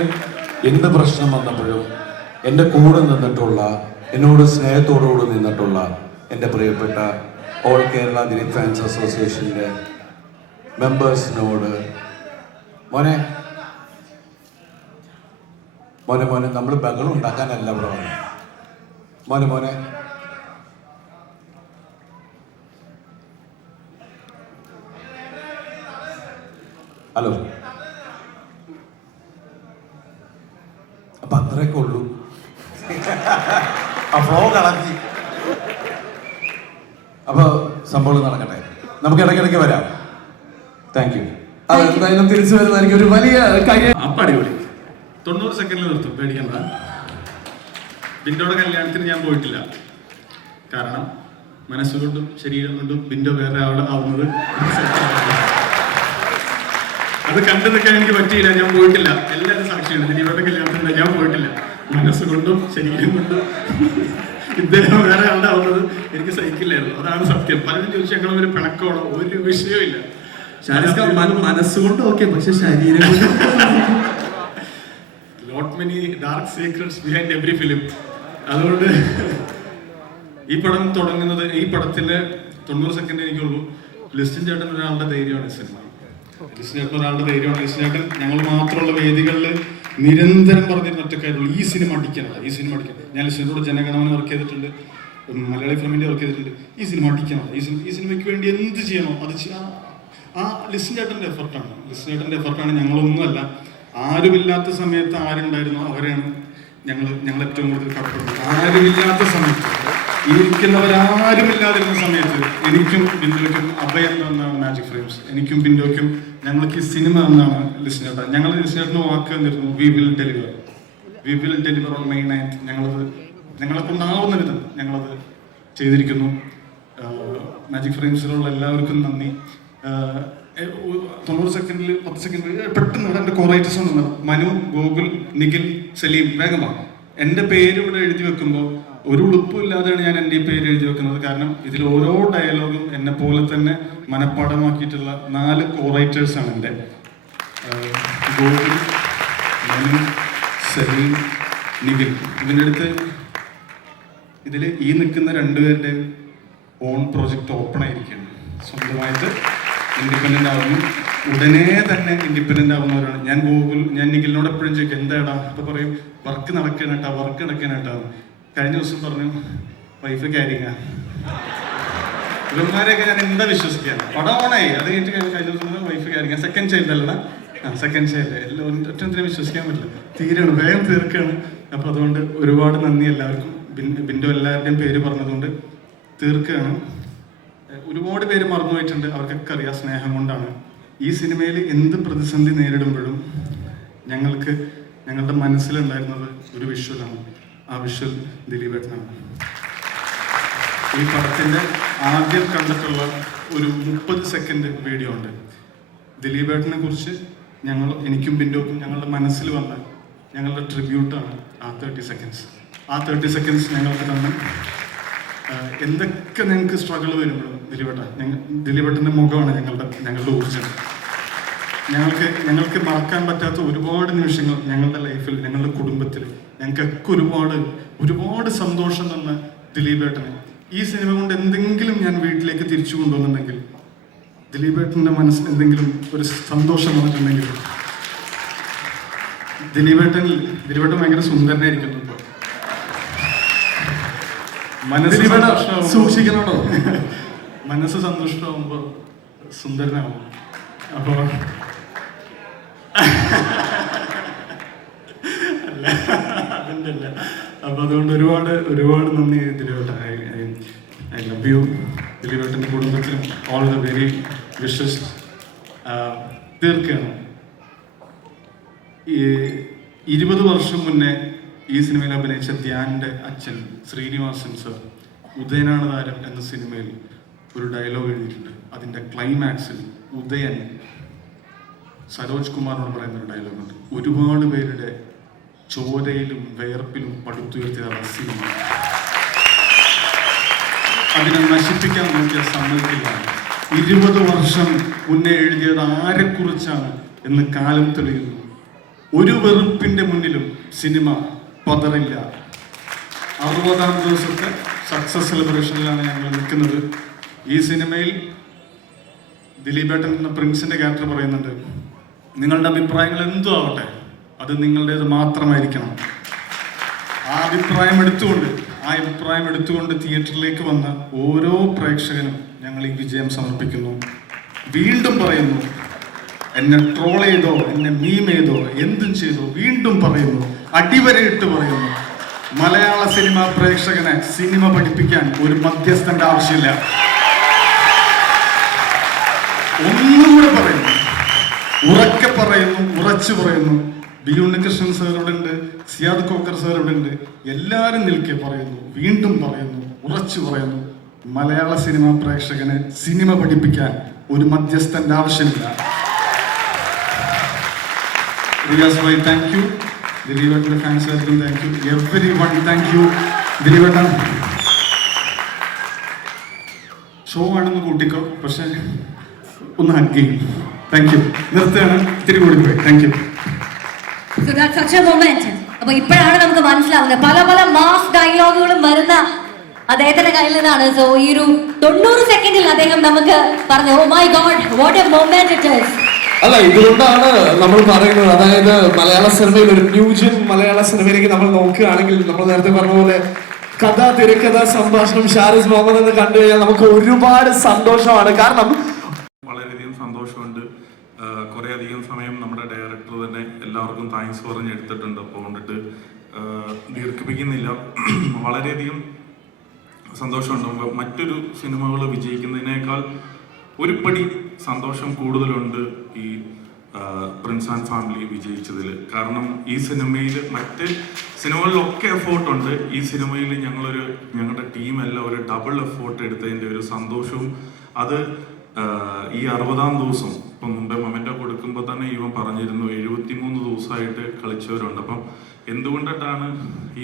എന്ത് പ്രശ്നം വന്നപ്പോഴും എൻ്റെ കൂടെ നിന്നിട്ടുള്ള, എന്നോട് സ്നേഹത്തോടുകൂടി നിന്നിട്ടുള്ള എൻ്റെ പ്രിയപ്പെട്ട ഓൾ കേരള ദിലീപ് ഫാൻസ് അസോസിയേഷൻ്റെ മെമ്പേഴ്സിനോട് മോനെ മോനെ മോനെ നമ്മൾ ബഹളം ഉണ്ടാക്കാനല്ല ഇവിടെ വന്നത്. മോനെ മോനെ ഹലോ. അപ്പൊ അത്രയൊക്കെ ഉള്ളൂ. ഫ്ലോ കളഞ്ഞി. അപ്പൊ സംഭവം നടക്കട്ടെ, നമുക്ക് ഇടയ്ക്കിടയ്ക്ക് വരാം. Thank you. അതെന്തായാലും തിരിച്ചു വരുന്നതായിരിക്കും ഒരു വലിയ കൈ. അപ്പം അടിപൊളി. 90 സെക്കൻഡിൽ നിർത്തും, പേടിക്കണ്ട. ബിൻഡോയുടെ കല്യാണത്തിന് ഞാൻ പോയിട്ടില്ല, കാരണം മനസ്സുകൊണ്ടും ശരീരം കൊണ്ടും ബിൻഡോ വേറെ അവിടെ ആവുന്നത് അത് കണ്ടു നിൽക്കാൻ എനിക്ക് പറ്റിയില്ല. ഞാൻ പോയിട്ടില്ല, എല്ലാവരും സാക്ഷിയാണ്. ദിലീപയുടെ കല്യാണത്തിന് ഞാൻ പോയിട്ടില്ല. മനസ്സുകൊണ്ടും ശരീരം കൊണ്ടും ഇദ്ദേഹം വേറെ ആളുടെ ആവുന്നത് എനിക്ക് സഹിക്കില്ലായിരുന്നു. അതാണ് സത്യം. പലരും ചോദിച്ചു ഞങ്ങൾ ഒരു പിണക്കമാണോ, ഒരു വിഷയവും ഇല്ല. മനസ്സുകൊണ്ട് ഓക്കെ, പക്ഷെ ശരീരം lot many dark secrets behind every film. അതുകൊണ്ട് ഈ പടം തുടങ്ങുന്നത്, ഈ പടത്തിലെ 90 സെക്കൻഡ് എനിക്കുള്ളൂ. ലിസ്റ്റിൻ ചേട്ടൻ ഒരാളുടെ ധൈര്യമാണ് സിനിമ. ലിസ്റ്റിൻ ചേട്ടൻ ഒരാളുടെ ധൈര്യമാണ്. ലിസ്റ്റിൻ ചേട്ടൻ ഞങ്ങൾ മാത്രമുള്ള വേദികളിൽ നിരന്തരം പറഞ്ഞിരുന്ന ഒറ്റക്കാരുള്ളൂ, ഈ സിനിമ അടിക്കാനല്ല, ഈ സിനിമ അടിക്കണം. ഞാൻ ലിസ്റ്റിനോട് ജനഗണമന വർക്ക് ചെയ്തിട്ടുണ്ട്, മലയാളി ഫിലിമിൻ്റെ വർക്ക് ചെയ്തിട്ടുണ്ട്. ഈ സിനിമ അടിക്കണം, ഈ സിനിമയ്ക്ക് വേണ്ടി എന്ത് ചെയ്യണോ അത് ആ ലിസ്റ്റിൻ ചേട്ടൻ്റെ എഫർട്ടാണ്. ലിസ്റ്റിൻ ചേട്ടൻ്റെ എഫർട്ടാണ്. ഞങ്ങളൊന്നുമല്ല. ആരുമില്ലാത്ത സമയത്ത് ആരുണ്ടായിരുന്നോ അവരെയാണ് ഞങ്ങൾ ഏറ്റവും കൂടുതൽ കടപ്പെടുന്നത്. ആരുമില്ലാത്ത സമയത്ത്, ഇരിക്കുന്നവരാരുമില്ലാതിരുന്ന സമയത്ത് എനിക്കും ബിൻഡോയ്ക്കും അഭയം തന്നാണ് മാജിക് ഫ്രെയിംസ്. എനിക്കും ബിൻഡോയ്ക്കും ഞങ്ങൾക്ക് ഈ സിനിമ എന്നാണ് ലിസ്റ്റിനേട്ട. ഞങ്ങൾ ലിസ്റ്റിനേട്ടന് വാക്ക് തന്നിരുന്നു, we will deliver on May 9th. ഞങ്ങളെ കൊണ്ടാവുന്ന വിധം ഞങ്ങളത് ചെയ്തിരിക്കുന്നു. മാജിക് ഫ്രെയിംസിലുള്ള എല്ലാവർക്കും നന്ദി. 90 സെക്കൻഡിൽ 10 സെക്കൻഡിൽ പെട്ടെന്ന് എൻ്റെ കോറൈറ്റേഴ്സ് ഉണ്ട്. മനു, ഗോകുൽ, നിഖിൽ, സലീം, വേഗമാണ്. എൻ്റെ പേര് ഇവിടെ എഴുതി വെക്കുമ്പോൾ ഒരു ഉളുപ്പും ഇല്ലാതെയാണ് ഞാൻ എൻ്റെ ഈ പേര് എഴുതി വെക്കുന്നത്. കാരണം ഇതിൽ ഓരോ ഡയലോഗും എന്നെ പോലെ തന്നെ മനഃപ്പാഠമാക്കിയിട്ടുള്ള 4 കോറൈറ്റേഴ്സാണ് എൻ്റെ. ഗോകുൽ, മനു, സലീം, നിഖിൽ. ഇതിൻ്റെ അടുത്ത് ഇതിൽ ഈ നിൽക്കുന്ന 2 പേരുടെയും ഓൺ പ്രോജക്റ്റ് ഓപ്പൺ ആയിരിക്കുകയാണ്. സ്വന്തമായിട്ട് ഇൻഡിപെൻഡൻ്റ് ആവുന്നു. ഉടനെ തന്നെ ഇൻഡിപെൻഡൻ്റ് ആവുന്നവരാണ്. ഞാൻ നിഖിലിനോട് എപ്പോഴും ചോദിക്കും, എന്താടാ ഇപ്പം പറയും, വർക്ക് നടക്കാനായിട്ടാ. കഴിഞ്ഞ ദിവസം പറഞ്ഞു വൈഫ് ക്യാരിങ്ങാ. ഇവന്മാരെയൊക്കെ ഞാൻ എന്താ വിശ്വസിക്കുകയാണ്. പടം ഓണായി, അത് കഴിഞ്ഞിട്ട് കഴിഞ്ഞ ദിവസം വൈഫ് ക്യാരിങ്ങാ. സെക്കൻഡ് ചൈൽഡ് അല്ലടാ, സെക്കൻഡ് ചൈൽഡ്. എല്ലാം ഒറ്റത്തിനെ വിശ്വസിക്കാൻ പറ്റില്ല. തീരെയാണ്, വേഗം തീർക്കുകയാണ്. അപ്പോൾ അതുകൊണ്ട് ഒരുപാട് നന്ദി എല്ലാവർക്കും. ബിൻഡോ എല്ലാവരുടെയും പേര് പറഞ്ഞതുകൊണ്ട് തീർക്കുകയാണ്. ഒരുപാട് പേര് മറന്നുപോയിട്ടുണ്ട്, അവർക്കൊക്കെ അറിയാം, സ്നേഹം കൊണ്ടാണ്. ഈ സിനിമയിൽ എന്ത് പ്രതിസന്ധി നേരിടുമ്പോഴും ഞങ്ങളുടെ മനസ്സിലുണ്ടായിരുന്നത് ഒരു വിഷ്വലാണ്. ആ വിഷ്വൽ ദിലീപേട്ടനാണ്. ഈ പടത്തിൻ്റെ ആദ്യം കണ്ടിട്ടുള്ള ഒരു 30 സെക്കൻഡ് വീഡിയോ ഉണ്ട്. ദിലീപേട്ടനെ കുറിച്ച് എനിക്കും ബിൻഡോക്കും ഞങ്ങളുടെ മനസ്സിൽ വന്ന ഞങ്ങളുടെ ട്രിബ്യൂട്ടാണ് ആ 30 സെക്കൻഡ്സ്. ആ 30 സെക്കൻഡ്സ് ഞങ്ങൾക്ക് തന്നെ എന്തൊക്കെ ഞങ്ങൾക്ക് സ്ട്രഗിൾ വരുമ്പോഴും ദിലീപേട്ടൻ്റെ മുഖമാണ് ഞങ്ങളുടെ ഊർജ്ജം. ഞങ്ങൾക്ക് മറക്കാൻ പറ്റാത്ത ഒരുപാട് നിമിഷങ്ങൾ ഞങ്ങളുടെ ലൈഫിൽ, ഞങ്ങളുടെ കുടുംബത്തിൽ ഞങ്ങൾക്കൊക്കെ ഒരുപാട് സന്തോഷം തന്ന ദിലീപേട്ടന് ഈ സിനിമ കൊണ്ട് എന്തെങ്കിലും ഞാൻ വീട്ടിലേക്ക് തിരിച്ചു കൊണ്ടുവന്നിട്ടുണ്ടെങ്കിൽ, ദിലീപേട്ടൻ്റെ മനസ്സിൽ എന്തെങ്കിലും ഒരു സന്തോഷം വന്നിട്ടുണ്ടെങ്കിൽ, ദിലീപേട്ടൻ ഭയങ്കര സുന്ദരനായിരിക്കുന്നു. ഇപ്പോൾ സൂക്ഷിക്കണോ? മനസ്സ് സന്തുഷ്ടമാകുമ്പോൾ സുന്ദരനാവും. അപ്പോൾ അല്ല, അതിൻ്റെ അല്ല. അപ്പോൾ അതുകൊണ്ട് ഒരുപാട് നന്ദി ദിലീപേട്ട. I love you. ദിലീപേട്ടൻ്റെ കുടുംബത്തിനും ഓൾ ദ വെരി വിഷസ്. തീർക്കുകയാണ്. 20 വർഷം മുന്നേ ഈ സിനിമയിൽ അഭിനയിച്ച ധ്യാൻ്റെ അച്ഛൻ ശ്രീനിവാസൻ സർ ഉദയനാണ് താരം എന്ന സിനിമയിൽ ഒരു ഡയലോഗ് എഴുതിയിട്ടുണ്ട്. അതിൻ്റെ ക്ലൈമാക്സിൽ ഉദയൻ സരോജ് കുമാറിനോട് പറയുന്ന ഒരു ഡയലോഗുണ്ട്. ഒരുപാട് പേരുടെ ചോരയിലും വേർപ്പിലും പടുത്തുയർത്തിയ സിനിമ അതിനെ നശിപ്പിക്കാൻ നോക്കിയ സമ്മതിക്കില്ല. 20 വർഷം മുന്നേ എഴുതിയത് ആരെക്കുറിച്ചാണ് എന്ന് കാലം തെളിയുന്നു. ഒരു വെറുപ്പിന്റെ മുന്നിലും സിനിമ പതറില്ല. 60ാം ദിവസത്തെ സക്സസ് സെലിബ്രേഷനിലാണ് ഞങ്ങൾ നിൽക്കുന്നത്. ഈ സിനിമയിൽ ദിലീപേട്ടൻ എന്ന പ്രിൻസിന്റെ ക്യാരക്ടർ പറയുന്നുണ്ട്, നിങ്ങളുടെ അഭിപ്രായങ്ങൾ എന്തോ ആവട്ടെ, അത് നിങ്ങളുടേത് മാത്രമായിരിക്കണം. ആ അഭിപ്രായം എടുത്തുകൊണ്ട് തിയേറ്ററിലേക്ക് വന്ന ഓരോ പ്രേക്ഷകനും ഞങ്ങൾ ഈ വിജയം സമർപ്പിക്കുന്നു. വീണ്ടും പറയുന്നു, എന്നെ ട്രോൾ ചെയ്തോ, എന്നെ മീം ചെയ്തോ, എന്തും ചെയ്തോ, വീണ്ടും പറയുന്നു, അടിവരയിട്ട് പറയുന്നു, മലയാള സിനിമ പ്രേക്ഷകനെ സിനിമ പഠിപ്പിക്കാൻ ഒരു മധ്യസ്ഥന്റെ ആവശ്യമില്ല. ഒന്നുകൂടെ പറയുന്നു, ഉറക്കെ പറയുന്നു, ഉറച്ചു പറയുന്നു. ബി ഉണ്ണികൃഷ്ണൻ സാർ ഇവിടെ ഉണ്ട്, സിയാദ് കോക്കർ സാർ ഇവിടെ ഉണ്ട്. എല്ലാവരും നിൽക്കെ പറയുന്നു, വീണ്ടും പറയുന്നു, ഉറച്ചു പറയുന്നു, മലയാള സിനിമ പ്രേക്ഷകനെ സിനിമ പഠിപ്പിക്കാൻ ഒരു മധ്യസ്ഥന്റെ ആവശ്യമില്ല. റിയാസ് ഭായ് താങ്ക് യു, ദിലീപേട്ടൻ്റെ ഫാൻസുകാർക്കും thank you, everyone thank you. ദിലീപേട്ടൻ ഷോ ആണെന്ന് കൂട്ടിക്കോ, പക്ഷെ ഒന്ന് ഹഗ് ചെയ്യും. Thank you. നിർത്തുകയാണ്, ഇത്തിരി കൂടി പോയി. Thank you. So that's such a moment. അപ്പൊ ഇപ്പോഴാണ് നമുക്ക് മനസ്സിലാവുന്നത് പല പല മാസ് ഡയലോഗുകളും വരുന്ന അദ്ദേഹത്തിന്റെ കയ്യിൽ നിന്നാണ്. സോ ഈ ഒരു 90 സെക്കൻഡിൽ അദ്ദേഹം നമുക്ക് പറഞ്ഞു, oh my god what a moment it is. അല്ല, ഇതുകൊണ്ടാണ് നമ്മൾ പറയുന്നത്, അതായത് മലയാള സിനിമയിൽ ഒരു ന്യൂജൻ മലയാള സിനിമയിലേക്ക് നമ്മൾ നോക്കുകയാണെങ്കിൽ, നമ്മൾ നേരത്തെ പറഞ്ഞ പോലെ കഥ, തിരക്കഥ, സംഭാഷണം ഷാരിസ് മുഹമ്മദ് എന്ന് കണ്ടു കഴിഞ്ഞാൽ നമുക്ക് ഒരുപാട് സന്തോഷമാണ്. കാരണം വളരെയധികം സന്തോഷമുണ്ട്. കുറേ അധികം സമയം നമ്മുടെ ഡയറക്ടർ തന്നെ എല്ലാവർക്കും താങ്ക്സ് പറഞ്ഞ് എടുത്തിട്ടുണ്ട്. അപ്പോൾ കൊണ്ടിട്ട് ദീർഘിപ്പിക്കുന്നില്ല. വളരെയധികം സന്തോഷമുണ്ട്. മറ്റൊരു സിനിമകൾ വിജയിക്കുന്നതിനേക്കാൾ ഒരു പടി സന്തോഷം കൂടുതലുണ്ട് ഈ പ്രിൻസ് ആൻഡ് ഫാമിലി വിജയിച്ചതിൽ. കാരണം ഈ സിനിമയിൽ മറ്റ് സിനിമകളിലൊക്കെ എഫോർട്ടുണ്ട്, ഈ സിനിമയിൽ ഞങ്ങളുടെ ടീമെല്ലാം ഒരു ഡബിൾ എഫോർട്ട് എടുത്തതിൻ്റെ ഒരു സന്തോഷവും അത് ഈ 60ാം ദിവസം ഇപ്പം മുമ്പേ മൊമെൻ്റോ കൊടുക്കുമ്പോൾ തന്നെ ഇവൻ പറഞ്ഞിരുന്നു 73 ദിവസമായിട്ട് കളിച്ചവരുണ്ട്. അപ്പം എന്തുകൊണ്ടിട്ടാണ്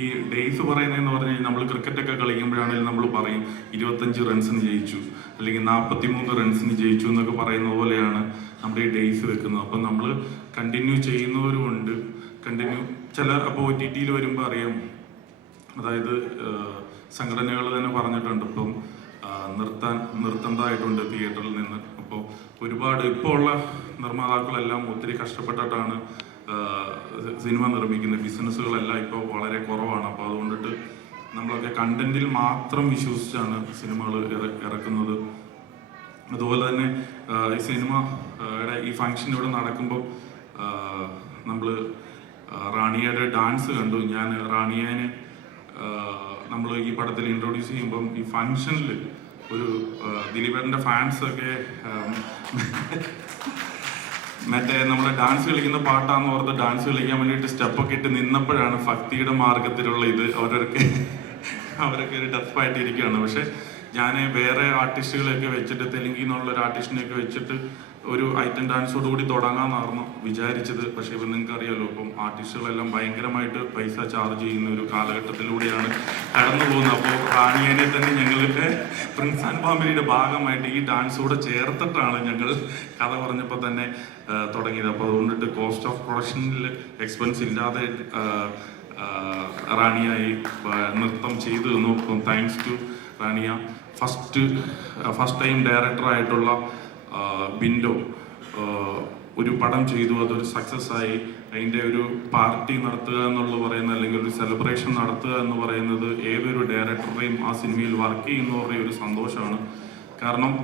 ഈ ഡേയ്സ് പറയുന്നതെന്ന് പറഞ്ഞു കഴിഞ്ഞാൽ, നമ്മൾ ക്രിക്കറ്റൊക്കെ കളിക്കുമ്പോഴാണെങ്കിലും നമ്മൾ പറയും 25 റൺസിന് ജയിച്ചു, അല്ലെങ്കിൽ 43 റൺസിന് ജയിച്ചു എന്നൊക്കെ പറയുന്ന പോലെയാണ് നമ്മുടെ ഈ ഡേയ്സ് വെക്കുന്നത്. അപ്പം നമ്മൾ കണ്ടിന്യൂ ചെയ്യുന്നവരുമുണ്ട്, ചില അപ്പോൾ OTT വരുമ്പോൾ അറിയാം, അതായത് സംഘടനകൾ തന്നെ പറഞ്ഞിട്ടുണ്ട് ഇപ്പം നിർത്തേണ്ടതായിട്ടുണ്ട് തിയേറ്ററിൽ നിന്ന്. അപ്പോൾ ഒരുപാട് ഇപ്പോൾ ഉള്ള നിർമ്മാതാക്കളെല്ലാം ഒത്തിരി കഷ്ടപ്പെട്ടിട്ടാണ് സിനിമ നിർമ്മിക്കുന്നത്. ബിസിനസ്സുകളെല്ലാം ഇപ്പോൾ വളരെ കുറവാണ്. അപ്പോൾ അതുകൊണ്ടിട്ട് നമ്മളൊക്കെ കണ്ടന്റിൽ മാത്രം വിശ്വസിച്ചാണ് സിനിമകൾ ഇറക്കുന്നത്. അതുപോലെ തന്നെ ഈ സിനിമയുടെ ഈ ഫംഗ്ഷൻ ഇവിടെ നടക്കുമ്പോൾ നമ്മൾ റാണിയയുടെ ഡാൻസ് കണ്ടു. ഞാൻ റാണിയേനെ നമ്മൾ ഈ പടത്തിൽ ഇൻട്രൊഡ്യൂസ് ചെയ്യുമ്പം ഈ ഫംഗ്ഷനിൽ ഒരു ദിലീപേട്ടൻ്റെ ഫാൻസൊക്കെ മറ്റേ നമ്മുടെ ഡാൻസ് കളിക്കുന്ന പാട്ടാന്ന് ഓർത്ത് ഡാൻസ് കളിക്കാൻ വേണ്ടിയിട്ട് സ്റ്റെപ്പൊക്കെ ഇട്ട് നിന്നപ്പോഴാണ് ഭക്തിയുടെ മാർഗത്തിലുള്ള ഇത് അവരൊക്കെ ഒരു ഡെഫായിട്ട് ഇരിക്കുകയാണ്. പക്ഷെ ഞാൻ വേറെ ആർട്ടിസ്റ്റുകളെയൊക്കെ വെച്ചിട്ട്, തെലുങ്കിൽ നിന്നുള്ള ഒരു ആർട്ടിസ്റ്റിനെയൊക്കെ വെച്ചിട്ട് ഒരു ഐറ്റം ഡാൻസോട് കൂടി തുടങ്ങാമെന്നായിരുന്നു വിചാരിച്ചത്. പക്ഷേ ഇപ്പം നിങ്ങൾക്ക് അറിയാമല്ലോ, ഇപ്പം ആർട്ടിസ്റ്റുകളെല്ലാം ഭയങ്കരമായിട്ട് പൈസ ചാർജ് ചെയ്യുന്ന ഒരു കാലഘട്ടത്തിലൂടെയാണ് കടന്നു പോകുന്നത്. അപ്പോൾ റാണിയനെ തന്നെ ഞങ്ങളുടെ പ്രിൻസ് ആൻഡ് ഫാമിലിയുടെ ഭാഗമായിട്ട് ഈ ഡാൻസ് കൂടെ ചേർത്തിട്ടാണ് ഞങ്ങൾ കഥ പറഞ്ഞപ്പോൾ തന്നെ തുടങ്ങിയത്. അപ്പോൾ അതുകൊണ്ടിട്ട് കോസ്റ്റ് ഓഫ് പ്രൊഡക്ഷനിൽ എക്സ്പെൻസ് ഇല്ലാതെ റാണിയായി നൃത്തം ചെയ്തു തന്നു. അപ്പം thanks to Rania. First time ഡയറക്ടറായിട്ടുള്ള ബിൻഡോ ഒരു പടം ചെയ്തു, അതൊരു സക്സസ് ആയി. അതിൻ്റെ ഒരു പാർട്ടി നടത്തുക എന്നുള്ളത് പറയുന്നത്, അല്ലെങ്കിൽ ഒരു സെലിബ്രേഷൻ നടത്തുക എന്ന് പറയുന്നത് ഏതൊരു ഡയറക്ടറുടെയും ആ സിനിമയിൽ വർക്ക് ചെയ്യുന്നവരുടെ ഒരു സന്തോഷമാണ്. കാരണം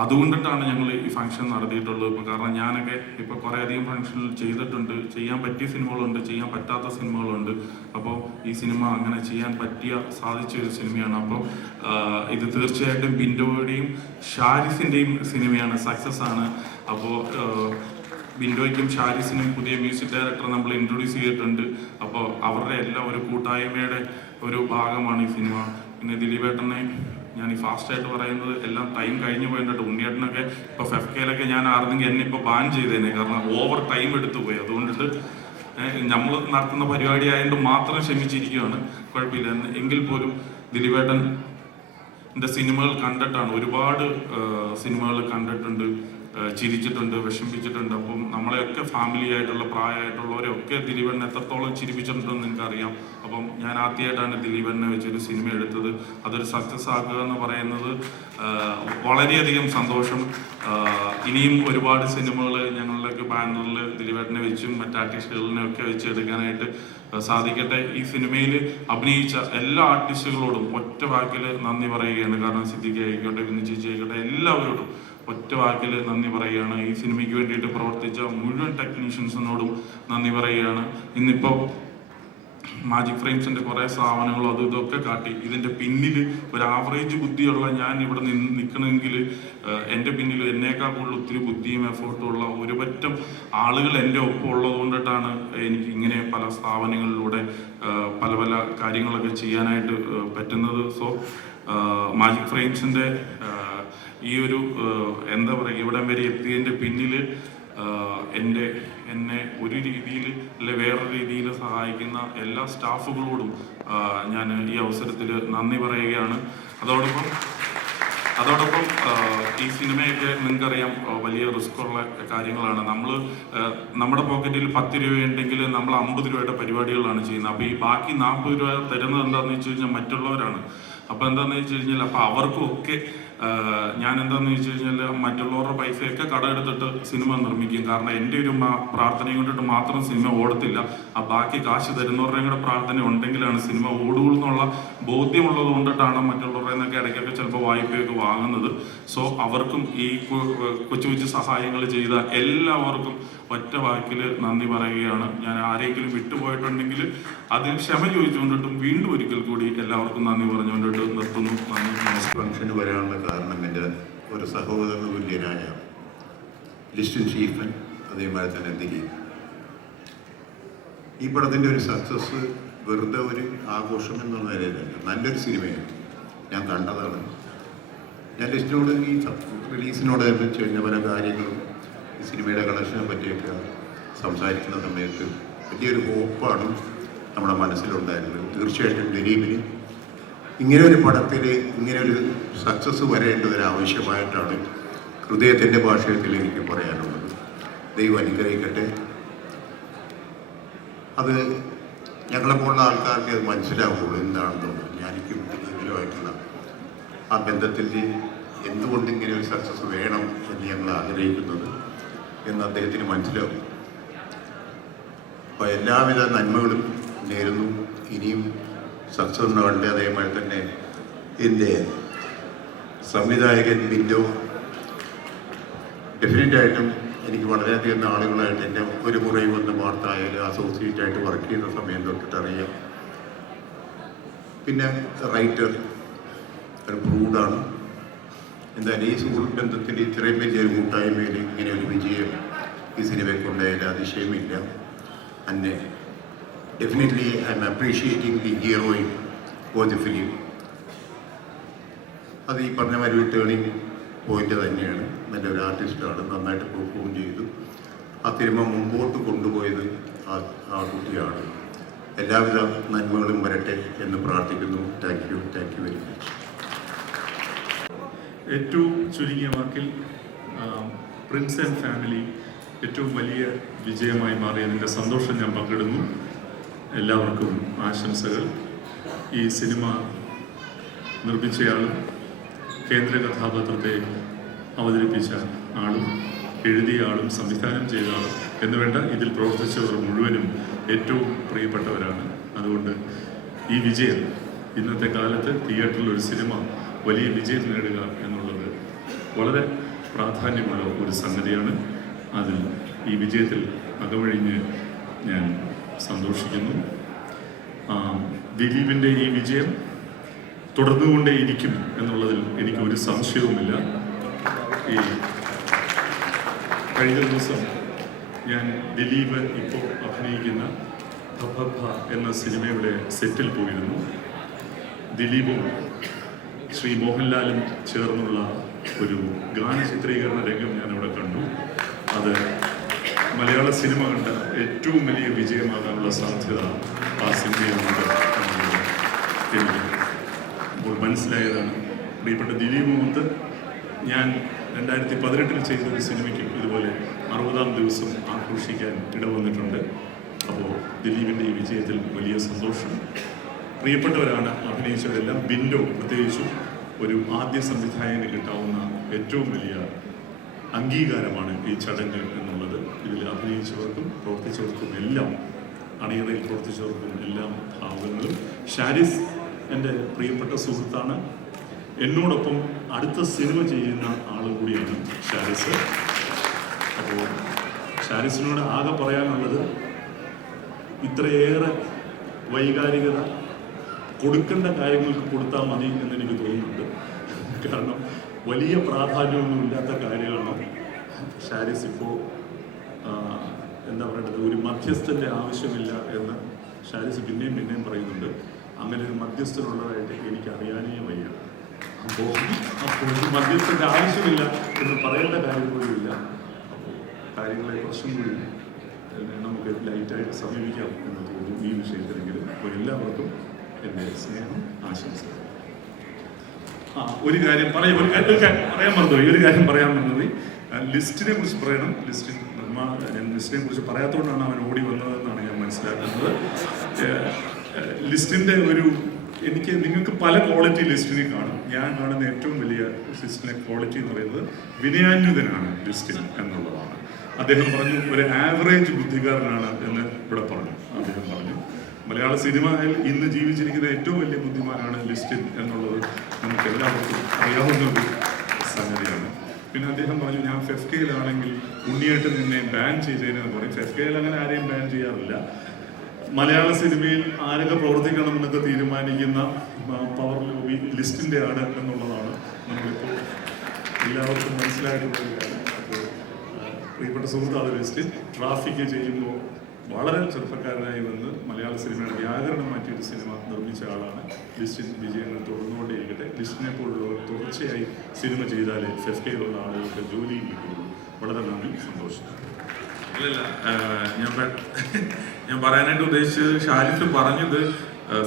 അതുകൊണ്ടിട്ടാണ് ഞങ്ങൾ ഈ ഫംഗ്ഷൻ നടത്തിയിട്ടുള്ളത്. ഇപ്പോൾ കാരണം ഞാനൊക്കെ ഇപ്പോൾ കുറേയധികം ഫംഗ്ഷനിൽ ചെയ്തിട്ടുണ്ട്. ചെയ്യാൻ പറ്റിയ സിനിമകളുണ്ട്, ചെയ്യാൻ പറ്റാത്ത സിനിമകളുണ്ട്. അപ്പോൾ ഈ സിനിമ അങ്ങനെ ചെയ്യാൻ സാധിച്ച ഒരു സിനിമയാണ്. അപ്പോൾ ഇത് തീർച്ചയായിട്ടും ബിൻഡോയുടെയും ഷാരിസിൻ്റെയും സിനിമയാണ്, സക്സസ് ആണ്. അപ്പോൾ ബിൻഡോയ്ക്കും ഷാരിസിനും പുതിയ മ്യൂസിക് ഡയറക്ടർ നമ്മൾ ഇൻട്രൊഡ്യൂസ് ചെയ്തിട്ടുണ്ട്. അപ്പോൾ അവരുടെ എല്ലാം ഒരു കൂട്ടായ്മയുടെ ഒരു ഭാഗമാണ് ഈ സിനിമ. പിന്നെ ദിലീപേട്ടനെ ഞാൻ ഈ ഫാസ്റ്റായിട്ട് പറയുന്നത് എല്ലാം ടൈം കഴിഞ്ഞു പോയിട്ട് ഉണ്ണിയേട്ടനൊക്കെ ഇപ്പോൾ ഫെഫ്കയിലൊക്കെ ഞാൻ ആർന്നെങ്കിൽ എന്നെ ഇപ്പോൾ ബാൻ ചെയ്തേനെ, കാരണം ഓവർ ടൈം എടുത്തു പോയി. അതുകൊണ്ടിട്ട് നമ്മൾ നടത്തുന്ന പരിപാടി ആയതുകൊണ്ട് മാത്രം ക്ഷമിച്ചിരിക്കുകയാണ്, കുഴപ്പമില്ല. എങ്കിൽ പോലും ദിലീപേട്ടൻ എൻ്റെ സിനിമകൾ കണ്ടിട്ടാണ്, ഒരുപാട് സിനിമകൾ കണ്ടിട്ടുണ്ട്, ചിരിച്ചിട്ടുണ്ട്, വിഷമിപ്പിച്ചിട്ടുണ്ട്. അപ്പം നമ്മളെയൊക്കെ ഫാമിലി ആയിട്ടുള്ള പ്രായമായിട്ടുള്ളവരെയൊക്കെ ദിലീപേട്ടൻ എത്രത്തോളം ചിരിപ്പിച്ചിട്ടുണ്ടെന്ന് നിങ്ങൾക്കറിയാം. അപ്പം ഞാൻ ആദ്യമായിട്ടാണ് ദിലീപേട്ടനെ വെച്ചൊരു സിനിമ എടുത്തത്. അതൊരു സക്സസ് ആക്കുക എന്ന് പറയുന്നത് വളരെയധികം സന്തോഷം. ഇനിയും ഒരുപാട് സിനിമകൾ ഞങ്ങളുടെയൊക്കെ ബാനറിൽ ദിലീപേട്ടനെ വെച്ചും മറ്റ് ആർട്ടിസ്റ്റുകളിനെ ഒക്കെ വെച്ച് എടുക്കാനായിട്ട് സാധിക്കട്ടെ. ഈ സിനിമയിൽ അഭിനയിച്ച എല്ലാ ആർട്ടിസ്റ്റുകളോടും ഒറ്റ വാക്കിൽ നന്ദി പറയുകയാണ്. കാരണം സിദ്ദിഖ് ആയിക്കോട്ടെ, വിന്നു ചേച്ചി ആയിക്കോട്ടെ, എല്ലാവരോടും ഒറ്റ വാക്കിൽ നന്ദി പറയുകയാണ്. ഈ സിനിമയ്ക്ക് വേണ്ടിയിട്ട് പ്രവർത്തിച്ച മുഴുവൻ ടെക്നീഷ്യൻസിനോടും നന്ദി പറയുകയാണ്. ഇന്നിപ്പോൾ മാജിക് ഫ്രെയിംസിൻ്റെ കുറേ സ്ഥാപനങ്ങളും അതും ഇതൊക്കെ കാട്ടി ഇതിൻ്റെ പിന്നിൽ ഒരു ആവറേജ് ബുദ്ധിയുള്ള ഞാൻ ഇവിടെ നിൽക്കണമെങ്കിൽ എൻ്റെ പിന്നിൽ എന്നേക്കാൾ കൂടുതൽ ഒത്തിരി ബുദ്ധിയും എഫേർട്ടും ഉള്ള ഒരു പറ്റം ആളുകൾ എൻ്റെ ഒപ്പം ഉള്ളത് കൊണ്ടിട്ടാണ് എനിക്ക് ഇങ്ങനെ പല സ്ഥാപനങ്ങളിലൂടെ പല പല കാര്യങ്ങളൊക്കെ ചെയ്യാനായിട്ട് പറ്റുന്നത്. സോ മാജിക് ഫ്രെയിംസിൻ്റെ ഈ ഒരു എന്താ പറയുക, ഇവിടം വരെ എത്തിയതിൻ്റെ പിന്നിൽ എന്നെ ഒരു രീതിയിൽ അല്ലെ വേറൊരു രീതിയിൽ സഹായിക്കുന്ന എല്ലാ സ്റ്റാഫുകളോടും ഞാൻ ഈ അവസരത്തിൽ നന്ദി പറയുകയാണ്. അതോടൊപ്പം ഈ സിനിമയൊക്കെ നിങ്ങൾക്കറിയാം വലിയ റിസ്ക് ഉള്ള കാര്യങ്ങളാണ്. നമ്മുടെ പോക്കറ്റിൽ 10 രൂപയുണ്ടെങ്കിൽ നമ്മൾ 50 രൂപയുടെ പരിപാടികളാണ് ചെയ്യുന്നത്. അപ്പോൾ ഈ ബാക്കി 40 രൂപ തരുന്നത് എന്താണെന്ന് വെച്ച് കഴിഞ്ഞാൽ മറ്റുള്ളവരാണ്. അപ്പോൾ എന്താണെന്ന് വെച്ച് കഴിഞ്ഞാൽ അപ്പോൾ അവർക്കും ഒക്കെ ഞാൻ എന്താണെന്ന് വെച്ച് കഴിഞ്ഞാൽ മറ്റുള്ളവരുടെ പൈസയൊക്കെ കടമെടുത്തിട്ട് സിനിമ നിർമ്മിക്കും. കാരണം എൻ്റെ ഒരു പ്രാർത്ഥനയും കൊണ്ടിട്ട് മാത്രം സിനിമ ഓടത്തില്ല. ആ ബാക്കി കാശ് തരുന്നവരുടെയും കൂടെ പ്രാർത്ഥന ഉണ്ടെങ്കിലാണ് സിനിമ ഓടുകയുള്ളൂ എന്നുള്ള ബോധ്യമുള്ളത് കൊണ്ടിട്ടാണ് മറ്റുള്ളവരുടെ നിന്നൊക്കെ ഇടയ്ക്കൊക്കെ ചിലപ്പോൾ വായ്പയൊക്കെ വാങ്ങുന്നത്. സോ അവർക്കും ഈ കൊച്ചു കൊച്ചു സഹായങ്ങൾ ചെയ്ത എല്ലാവർക്കും ഒറ്റ വാക്കിൽ നന്ദി പറയുകയാണ്. ഞാൻ ആരെങ്കിലും വിട്ടുപോയിട്ടുണ്ടെങ്കിൽ അതിന് ക്ഷമ ചോദിച്ചുകൊണ്ടിട്ടും വീണ്ടും ഒരിക്കൽ കൂടി എല്ലാവർക്കും നന്ദി പറഞ്ഞുകൊണ്ടിട്ട് നിർത്തുന്നു. നന്ദി, നമസ്കാരം. ഫംഗ്ഷന് വരാനുള്ള കാരണം എൻ്റെ ഒരു സഹോദര തുല്യനായ ലിസ്റ്റിൻ സ്റ്റീഫൻ, അതേമാതിരി തന്നെ ദിലീപ്. ഈ പടത്തിൻ്റെ ഒരു സക്സസ് വെറുതെ ഒരു ആഘോഷം എന്നുള്ള നിലയിലല്ല, നല്ലൊരു സിനിമയാണ്. ഞാൻ കണ്ടതാണ്. ഞാൻ ലിസ്റ്റിനോട് ഈ റിലീസിനോടനുബന്ധിച്ച് കഴിഞ്ഞ പല കാര്യങ്ങളും ഈ സിനിമയുടെ കളക്ഷനെ പറ്റിയൊക്കെ സംസാരിക്കുന്ന സമയത്ത് വലിയൊരു ഹോപ്പാണ് നമ്മുടെ മനസ്സിലുണ്ടായിരുന്നത്. തീർച്ചയായിട്ടും ദിലീപിന് ഇങ്ങനെ ഒരു പടത്തിൽ ഇങ്ങനെ ഒരു സക്സസ് വരേണ്ടതൊരാവശ്യമായിട്ടാണ് ഹൃദയത്തിൻ്റെ ഭാഷയത്തിൽ എനിക്ക് പറയാനുള്ളത്. ദൈവം അനുഗ്രഹിക്കട്ടെ. അത് ഞങ്ങളെപ്പോലുള്ള ആൾക്കാർക്ക് അത് മനസ്സിലാവുള്ളൂ എന്താണെന്നുള്ളത്. ഞാനിക്കും ദിലീപിലുമായിട്ടുള്ള ആ ബന്ധത്തിൽ എന്തുകൊണ്ട് ഇങ്ങനെ ഒരു സക്സസ് വേണം എന്ന് ഞങ്ങൾ ആഗ്രഹിക്കുന്നത് എന്ന് അദ്ദേഹത്തിന് മനസ്സിലാവും. അപ്പോൾ എല്ലാവിധ നന്മകളും നേരുന്നു. ഇനിയും സക്സസ് ഉണ്ടാവട്ടെ. അതേമാതിരി തന്നെ എൻ്റെ സംവിധായകൻ ബിൻഡോ, ഡെഫിനറ്റായിട്ടും എനിക്ക് വളരെയധികം നാളുകളായിട്ട് എൻ്റെ ഒരു മുറയും ഒന്ന് വാർത്തയായാലും അസോസിയേറ്റ് ആയിട്ട് വർക്ക് ചെയ്യുന്ന സമയം തൊട്ടിട്ടറിയാം. പിന്നെ റൈറ്റർ ഒരു പ്രൂഡാണ്. എന്തായാലും ഈ സുഹൃത്ത് ബന്ധത്തിൽ ഇത്രയും വലിയൊരു കൂട്ടായ്മയിൽ ഇങ്ങനെ ഒരു വിജയം ഈ സിനിമയ്ക്കുണ്ടായാലും അതിശയമില്ല. അന്നെ definitely I'm appreciating the heroine for the film. അത് ഈ പറഞ്ഞ മാതിരി ടേണിംഗ് പോയിന്റ് തന്നെയാണ്. നല്ലൊരു ആർട്ടിസ്റ്റാണ്, നന്നായിട്ട് പെർഫോം ചെയ്തു. ആ സിനിമ മുമ്പോട്ട് കൊണ്ടുപോയത് ആ കുട്ടിയാണ്. എല്ലാവിധ നന്മകളും വരട്ടെ എന്ന് പ്രാർത്ഥിക്കുന്നു. Thank you very much. ഏറ്റവും ചുരുങ്ങിയ വാക്കിൽ പ്രിൻസ് ആൻഡ് ഫാമിലി ഏറ്റവും വലിയ വിജയമായി മാറിയതിൻ്റെ സന്തോഷം ഞാൻ പങ്കിടുന്നു. എല്ലാവർക്കും ആശംസകൾ. ഈ സിനിമ നിർമ്മിച്ചയാളും കേന്ദ്ര കഥാപാത്രത്തെ അവതരിപ്പിച്ച ആളും എഴുതിയ ആളും സംവിധാനം ചെയ്ത ആളും എന്നുവേണ്ട ഇതിൽ പ്രവർത്തിച്ചവർ മുഴുവനും ഏറ്റവും പ്രിയപ്പെട്ടവരാണ്. അതുകൊണ്ട് ഈ വിജയം, ഇന്നത്തെ കാലത്ത് തിയേറ്ററിൽ ഒരു സിനിമ വലിയ വിജയം നേടുക എന്നുള്ളത് വളരെ പ്രാധാന്യമുള്ള ഒരു സംഗതിയാണ്. അതിൽ ഈ വിജയത്തിൽ അകവഴിഞ്ഞ് ഞാൻ സന്തോഷിക്കുന്നു. ദിലീപിൻ്റെ ഈ വിജയം തുടർന്നുകൊണ്ടേയിരിക്കും എന്നുള്ളതിൽ എനിക്ക് ഒരു സംശയവുമില്ല. ഈ കഴിഞ്ഞ ദിവസം ഞാൻ ദിലീപ് ഇപ്പോൾ അഭിനയിക്കുന്ന ഭഭഭ എന്ന സിനിമയുടെ സെറ്റിൽ പോയിരുന്നു. ദിലീപും ശ്രീ മോഹൻലാലും ചേർന്നുള്ള ഒരു ഗാന ചിത്രീകരണ രംഗം ഞാനിവിടെ കണ്ടു. അത് മലയാള സിനിമ കണ്ട ഏറ്റവും വലിയ വിജയമാകാനുള്ള സാധ്യത ആ സിനിമയിലുണ്ട് എനിക്ക് ഇപ്പോൾ മനസ്സിലായതാണ്. പ്രിയപ്പെട്ട ദിലീപ് മുഹമ്മദ്, ഞാൻ 2018 ചെയ്തൊരു സിനിമയ്ക്കും ഇതുപോലെ 60-ാം ദിവസം ആഘോഷിക്കാൻ ഇടവന്നിട്ടുണ്ട്. അപ്പോൾ ദിലീപിൻ്റെ ഈ വിജയത്തിൽ വലിയ സന്തോഷം. പ്രിയപ്പെട്ടവരാണ് അഭിനയിച്ചവരെല്ലാം. ബിൻഡോ പ്രത്യേകിച്ചും ഒരു ആദ്യ സംവിധായകന് കിട്ടാവുന്ന ഏറ്റവും വലിയ അംഗീകാരമാണ് ഈ ചടങ്ങ് എന്നുള്ളത്. ഇതിൽ അഭിനയിച്ചവർക്കും പ്രവർത്തിച്ചവർക്കും എല്ലാം, അണിയറയിൽ പ്രവർത്തിച്ചവർക്കും എല്ലാം ഭാവുകങ്ങളും. ഷാരിസ് എൻ്റെ പ്രിയപ്പെട്ട സുഹൃത്താണ്. എന്നോടൊപ്പം അടുത്ത സിനിമ ചെയ്യുന്ന ആൾ കൂടിയാണ് ഷാരിസ്. അപ്പോൾ ഷാരിസിനോട് ആകെ പറയാനുള്ളത്, ഇത്രയേറെ വൈകാരികത കൊടുക്കേണ്ട കാര്യങ്ങൾക്ക് കൊടുത്താൽ മതി എന്നെനിക്ക് തോന്നുന്നുണ്ട്. കാരണം വലിയ പ്രാധാന്യമൊന്നുമില്ലാത്ത കാര്യമാണ് ഷാരിസ് ഇപ്പോൾ എന്താ പറയേണ്ടത്, ഒരു മധ്യസ്ഥൻ്റെ ആവശ്യമില്ല എന്ന് ഷാരിസ് പിന്നെയും പറയുന്നുണ്ട്. അങ്ങനെ ഒരു മധ്യസ്ഥനുള്ളതായിട്ട് എനിക്ക് അറിയാനേ വയ്യ. അപ്പോൾ മധ്യസ്ഥൻ്റെ ആവശ്യമില്ല എന്ന് പറയേണ്ട കാര്യം പോലുമില്ല. അപ്പോൾ കാര്യങ്ങളെ കുറച്ചും കൂടി നമുക്ക് ലൈറ്റായിട്ട് സമീപിക്കാം എന്ന് തോന്നുന്നു ഈ വിഷയത്തിലെങ്കിലും. അപ്പോൾ എല്ലാവർക്കും എൻ്റെ സ്നേഹം, ആശംസകൾ. ഒരു കാര്യം പറയാൻ മറന്നുപോയി. ലിസ്റ്റിനെ കുറിച്ച് പറയണം. ഞാൻ ലിസ്റ്റിനെ കുറിച്ച് പറയാത്തതുകൊണ്ടാണ് അവൻ ഓടി വന്നതെന്നാണ് ഞാൻ മനസ്സിലാക്കുന്നത്. ലിസ്റ്റിൻ്റെ നിങ്ങൾക്ക് പല ക്വാളിറ്റി ലിസ്റ്റിനെ കാണും. ഞാൻ കാണുന്ന ഏറ്റവും വലിയ ലിസ്റ്റിനെ ക്വാളിറ്റി എന്ന് പറയുന്നത് വിനയാന്വിതനാണ് ലിസ്റ്റിൻ എന്നുള്ളതാണ്. അദ്ദേഹം പറഞ്ഞു ഒരു ആവറേജ് ബുദ്ധിക്കാരനാണ് എന്ന് ഇവിടെ പറഞ്ഞു. അദ്ദേഹം പറഞ്ഞു മലയാള സിനിമയിൽ ഇന്ന് ജീവിച്ചിരിക്കുന്ന ഏറ്റവും വലിയ ബുദ്ധിമാനാണ് ലിസ്റ്റിൻ എന്നുള്ളത് നമുക്ക് എല്ലാവർക്കും അറിയാവുന്ന ഒരു സംഗതിയാണ്. പിന്നെ അദ്ദേഹം പറഞ്ഞു ഞാൻ ഫെഫ്കയിലാണെങ്കിൽ ഉണ്ണിയേട്ടൻ നിന്നെ ബാൻ ചെയ്തതിനെന്ന് പറയും. ഫെഫ്കയിൽ അങ്ങനെ ആരെയും ബാൻ ചെയ്യാറില്ല. മലയാള സിനിമയിൽ ആരൊക്കെ പ്രവർത്തിക്കണമെന്നൊക്കെ തീരുമാനിക്കുന്ന പവർ ലോബി ലിസ്റ്റിൻ്റെ ആണ് എന്നുള്ളതാണ് നമ്മളിപ്പോൾ എല്ലാവർക്കും മനസ്സിലായിട്ടുള്ള ഒരു കാര്യം. അപ്പോൾ പ്രിയപ്പെട്ട സുഹൃത്താണ് ലിസ്റ്റിൻ. ട്രാഫിക് ചെയ്യുമ്പോൾ വളരെ ചെറുപ്പക്കാരനായി വന്ന് മലയാള സിനിമയുടെ വ്യാകരണം മാറ്റിയിട്ട് സിനിമ നിർമ്മിച്ച ആളാണ് ലിസ്റ്റിൻ. വിജയങ്ങൾ തുടർന്നുകൊണ്ടേയിരിക്കട്ടെ. ലിസ്റ്റിനെ പോലുള്ളവർ തുടർച്ചയായി സിനിമ ചെയ്താലേ ഫെഫ്കയിലുള്ള ആളുകൾക്ക് ജോലിയും കിട്ടുള്ളൂ. വളരെ നന്ദി, സന്തോഷം. ഇല്ല, ഞാൻ പറയാനായിട്ട് ഉദ്ദേശിച്ചത് ഷാരിഫ് പറഞ്ഞത്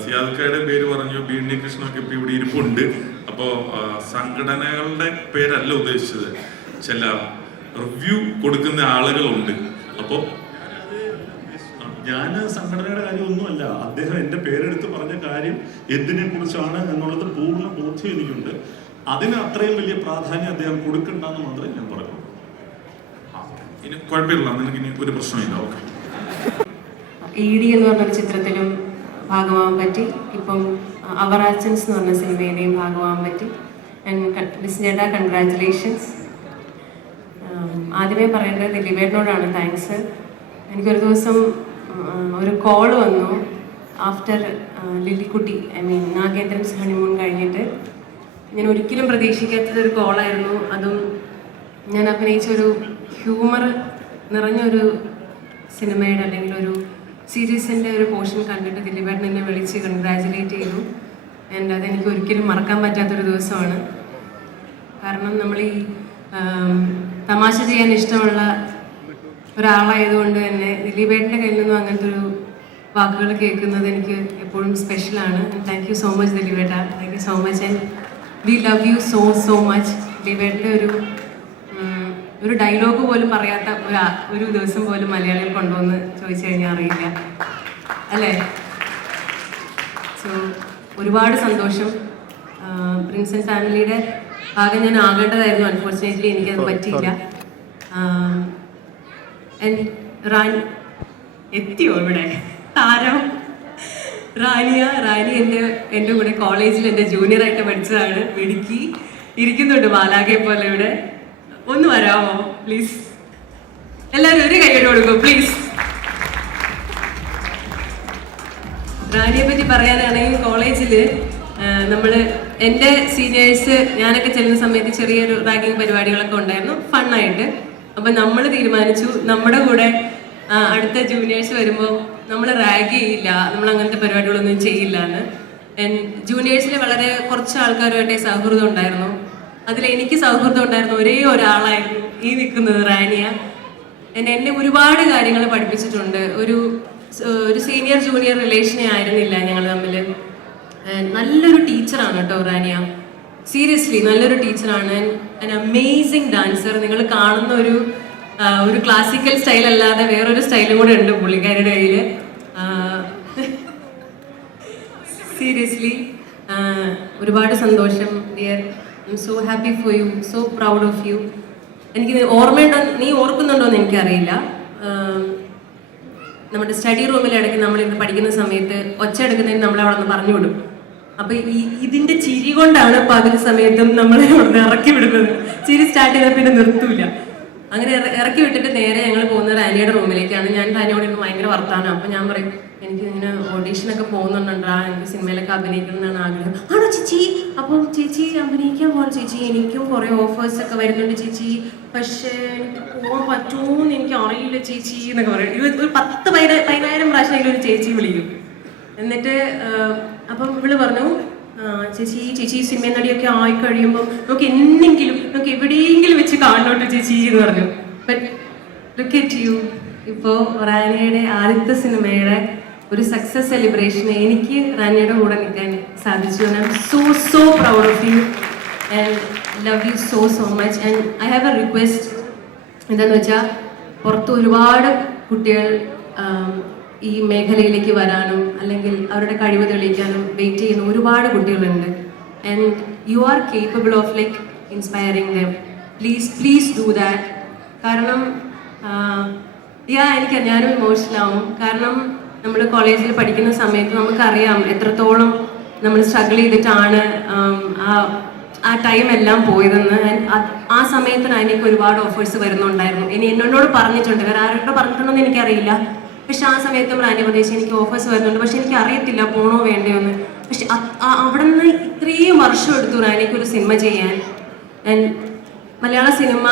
സിയാദ്ക്കയുടെ പേര് പറഞ്ഞു, BND കൃഷ്ണനൊക്കെ ഇപ്പൊ ഇവിടെ ഇരിപ്പുണ്ട്. അപ്പോ സംഘടനകളുടെ പേരല്ല ഉദ്ദേശിച്ചത്, ചില റിവ്യൂ കൊടുക്കുന്ന ആളുകളുണ്ട്. അപ്പോ ഞാൻ സംഘടനയുടെ കാര്യമൊന്നുമല്ല. അദ്ദേഹം എൻ്റെ പേരെടുത്ത് പറഞ്ഞ കാര്യം എന്തിനെ കുറിച്ചാണ് എന്നുള്ളത് പൂർണ്ണ ബോധ്യം എനിക്കുണ്ട്. അതിന് അത്രയും വലിയ പ്രാധാന്യം അദ്ദേഹം കൊടുക്കണ്ടെന്ന് മാത്രമേ ഞാൻ പറയുള്ളൂ. ഇനി കുഴപ്പമില്ല, നിനക്ക് ഇനി ഒരു പ്രശ്നമില്ല. ഓക്കെ. ED എന്ന് പറഞ്ഞൊരു ചിത്രത്തിലും ഭാഗമാകാൻ പറ്റി. ഇപ്പം അവർ ആച്ചൻസ് എന്ന് പറഞ്ഞ സിനിമയിലെയും ഭാഗമാകാൻ പറ്റി. ചേട്ടാ, കൺഗ്രാറ്റുലേഷൻസ്. ആദ്യമേ പറയേണ്ടത് ദിലീപേട്ടനോടാണ് താങ്ക്സ്. എനിക്കൊരു ദിവസം ഒരു കോൾ വന്നു ആഫ്റ്റർ ലില്ലിക്കുട്ടി, നാഗേന്ദ്രൻസ് ഹണിമൂൺ കഴിഞ്ഞിട്ട്. ഞാൻ ഒരിക്കലും പ്രതീക്ഷിക്കാത്തൊരു കോളായിരുന്നു. അതും ഞാൻ അഭിനയിച്ചൊരു ഹ്യൂമർ നിറഞ്ഞൊരു സിനിമയുടെ അല്ലെങ്കിൽ ഒരു സീരീസിൻ്റെ ഒരു പോർഷൻ കണ്ടിട്ട് ദിലീപേട്ടൻ എന്നെ വിളിച്ച് കൺഗ്രാജുലേറ്റ് ചെയ്തു. ആൻഡ് അതെനിക്ക് ഒരിക്കലും മറക്കാൻ പറ്റാത്തൊരു ദിവസമാണ്. കാരണം നമ്മൾ ഈ തമാശ ചെയ്യാൻ ഇഷ്ടമുള്ള ഒരാളായതുകൊണ്ട് തന്നെ ദിലീപേട്ടൻ്റെ കയ്യിൽ നിന്നും അങ്ങനത്തെ ഒരു വാക്കുകൾ കേൾക്കുന്നത് എനിക്ക് എപ്പോഴും സ്പെഷ്യലാണ്. താങ്ക് യു സോ മച്ച് ദിലീപേട്ട. Thank you so much and we love you so much. ദിലീപേട്ടൻ്റെ ഒരു ഡയലോഗ് പോലും പറയാത്ത ഒരു ദിവസം പോലും മലയാളികൾ കൊണ്ടുവന്ന് ചോദിച്ചു കഴിഞ്ഞാൽ അറിയില്ല അല്ലേ? സോ ഒരുപാട് സന്തോഷം. പ്രിൻസ് ആൻഡ് ഫാമിലിയുടെ ഭാഗം ഞാൻ ആകേണ്ടതായിരുന്നു. അൺഫോർച്ചുനേറ്റ്ലി എനിക്കത് പറ്റിയില്ല. എത്തിയോ ഇവിടെ താരം റാണി എൻ്റെ കൂടെ കോളേജിൽ എൻ്റെ ജൂനിയറായിട്ട് പഠിച്ചതാണ്. മിടുക്കി ഇരിക്കുന്നുണ്ട് മാലാഖയെ പോലെ ഇവിടെ. ഒന്ന് വരാമോ പ്ലീസ്? എല്ലാവരും ഒരു കൈയ്യടി കൊടുക്കും പ്ലീസ്. റാണിയെ പറ്റി പറയാനാണെങ്കിൽ കോളേജിൽ എൻ്റെ സീനിയേഴ്സ് ഞാനൊക്കെ ചെല്ലുന്ന സമയത്ത് ചെറിയൊരു റാഗിങ് പരിപാടികളൊക്കെ ഉണ്ടായിരുന്നു, ഫണ്ണായിട്ട്. അപ്പം നമ്മൾ തീരുമാനിച്ചു നമ്മുടെ കൂടെ അടുത്ത ജൂനിയേഴ്സ് വരുമ്പോൾ നമ്മൾ റാഗ് ചെയ്യില്ല, നമ്മൾ അങ്ങനത്തെ പരിപാടികളൊന്നും ചെയ്യില്ല എന്ന്. ജൂനിയേഴ്സിൽ വളരെ കുറച്ച് ആൾക്കാരുമായിട്ടേ സൗഹൃദം ഉണ്ടായിരുന്നു. അതിൽ എനിക്ക് സൗഹൃദം ഉണ്ടായിരുന്ന ഒരേ ഒരാളായിരുന്നു ഈ നിൽക്കുന്നത് റാനിയ. എന്നെ ഒരുപാട് കാര്യങ്ങൾ പഠിപ്പിച്ചിട്ടുണ്ട്. ഒരു സീനിയർ ജൂനിയർ റിലേഷനെ ആയിരുന്നില്ല ഞങ്ങൾ തമ്മിൽ. നല്ലൊരു ടീച്ചറാണ് കേട്ടോ റാനിയ, സീരിയസ്ലി നല്ലൊരു ടീച്ചറാണ്. Amazing dancer. നിങ്ങൾ കാണുന്ന ഒരു ക്ലാസിക്കൽ സ്റ്റൈൽ അല്ലാതെ വേറൊരു സ്റ്റൈലും കൂടെ ഉണ്ട് പുള്ളിക്കാരുടെ കയ്യിൽ. സീരിയസ്ലി ഒരുപാട് സന്തോഷം dear. I am so happy for you, so proud of you. എനിക്ക് ഓർമ്മയുണ്ടോ, നീ ഓർക്കുന്നുണ്ടോ എന്ന് എനിക്കറിയില്ല. നമ്മുടെ സ്റ്റഡി റൂമിൽ ഇടയ്ക്ക് നമ്മളിന്ന് പഠിക്കുന്ന സമയത്ത് ഒച്ച എടുക്കുന്നതിന് നമ്മളെ അവിടെ നിന്ന് പറഞ്ഞു വിടും. അപ്പൊ ഇതിന്റെ ചിരി കൊണ്ടാണ് പകൽ സമയത്തും നമ്മളെ അവിടെ നിന്ന് ഇറക്കി വിടുന്നത്. ചിരി സ്റ്റാർട്ട് ചെയ്താൽ പിന്നെ നിർത്തൂല. അങ്ങനെ ഇറക്കി വിട്ടിട്ട് നേരെ ഞങ്ങൾ പോകുന്നത് റാനിയുടെ റൂമിലേക്കാണ്. ഞാൻ റാനിയോട് ഇന്ന് ഭയങ്കര വർത്താനം. അപ്പൊ ഞാൻ പറയും, എനിക്ക് ഇങ്ങനെ ഓഡീഷനൊക്കെ പോകുന്നുണ്ടാ, എനിക്ക് സിനിമയിലൊക്കെ അഭിനയിക്കണം എന്നാണ് ആഗ്രഹം. ആണോ ചേച്ചി? അപ്പം ചേച്ചി അഭിനയിക്കാൻ പോകണം ചേച്ചി, എനിക്കും കുറെ ഓഫേഴ്സ് ഒക്കെ വരുന്നുണ്ട് ചേച്ചി, പക്ഷേ എനിക്ക് പോകാൻ പറ്റുമോന്ന് എനിക്ക് അറിയില്ല ചേച്ചി എന്നൊക്കെ പറയും. ഒരു 10,000 പ്രാവശ്യം ഒരു ചേച്ചി വിളിക്കും. എന്നിട്ട് അപ്പം ഇവള് പറഞ്ഞു, ചേച്ചി സിനിമ നടിയൊക്കെ ആയി കഴിയുമ്പോൾ നമുക്ക് എവിടെയെങ്കിലും വെച്ച് കാണണോട്ട് ചേച്ചി എന്ന് പറഞ്ഞു. ബട്ട് ലുക്ക് അറ്റ് യു, ഇപ്പോൾ റാനിയുടെ ആദ്യത്തെ സിനിമയുടെ ഒരു സക്സസ് സെലിബ്രേഷന് എനിക്ക് റാനിയുടെ കൂടെ നിൽക്കാൻ സാധിച്ചു. I am so proud of you and love you so much. And I have a request. എന്താണെന്ന് വെച്ചാൽ പുറത്ത് ഒരുപാട് കുട്ടികൾ ഈ മേഖലയിലേക്ക് വരാനും അല്ലെങ്കിൽ അവരുടെ കഴിവ് തെളിയിക്കാനും വെയിറ്റ് ചെയ്യുന്ന ഒരുപാട് കുട്ടികളുണ്ട്. And you are capable of like inspiring dum. Please do that. കാരണം ഞാനും ഇമോഷണൽ ആവും. കാരണം നമ്മൾ കോളേജിൽ പഠിക്കുന്ന സമയത്ത് നമുക്കറിയാം എത്രത്തോളം നമ്മൾ സ്ട്രഗിൾ ചെയ്തിട്ടാണ് ആ ടൈം എല്ലാം പോയതെന്ന്. ആ സമയത്തിന് എനിക്ക് ഒരുപാട് ഓഫേഴ്സ് വരുന്നുണ്ടായിരുന്നു. എന്നോട് പറഞ്ഞിട്ടുണ്ട്, വേറെ ആരോട് പറഞ്ഞിട്ടുണ്ടെന്ന് എനിക്കറിയില്ല. പക്ഷെ ആ സമയത്തും റാനി പ്രദേശം എനിക്ക് ഓഫേഴ്സ് വരുന്നുണ്ട്, പക്ഷെ എനിക്ക് അറിയത്തില്ല പോണോ വേണ്ടയോ എന്ന്. പക്ഷെ അവിടെ നിന്ന് ഇത്രയും വർഷം എടുത്തു റാനിക്ക് ഒരു സിനിമ ചെയ്യാൻ. മലയാള സിനിമ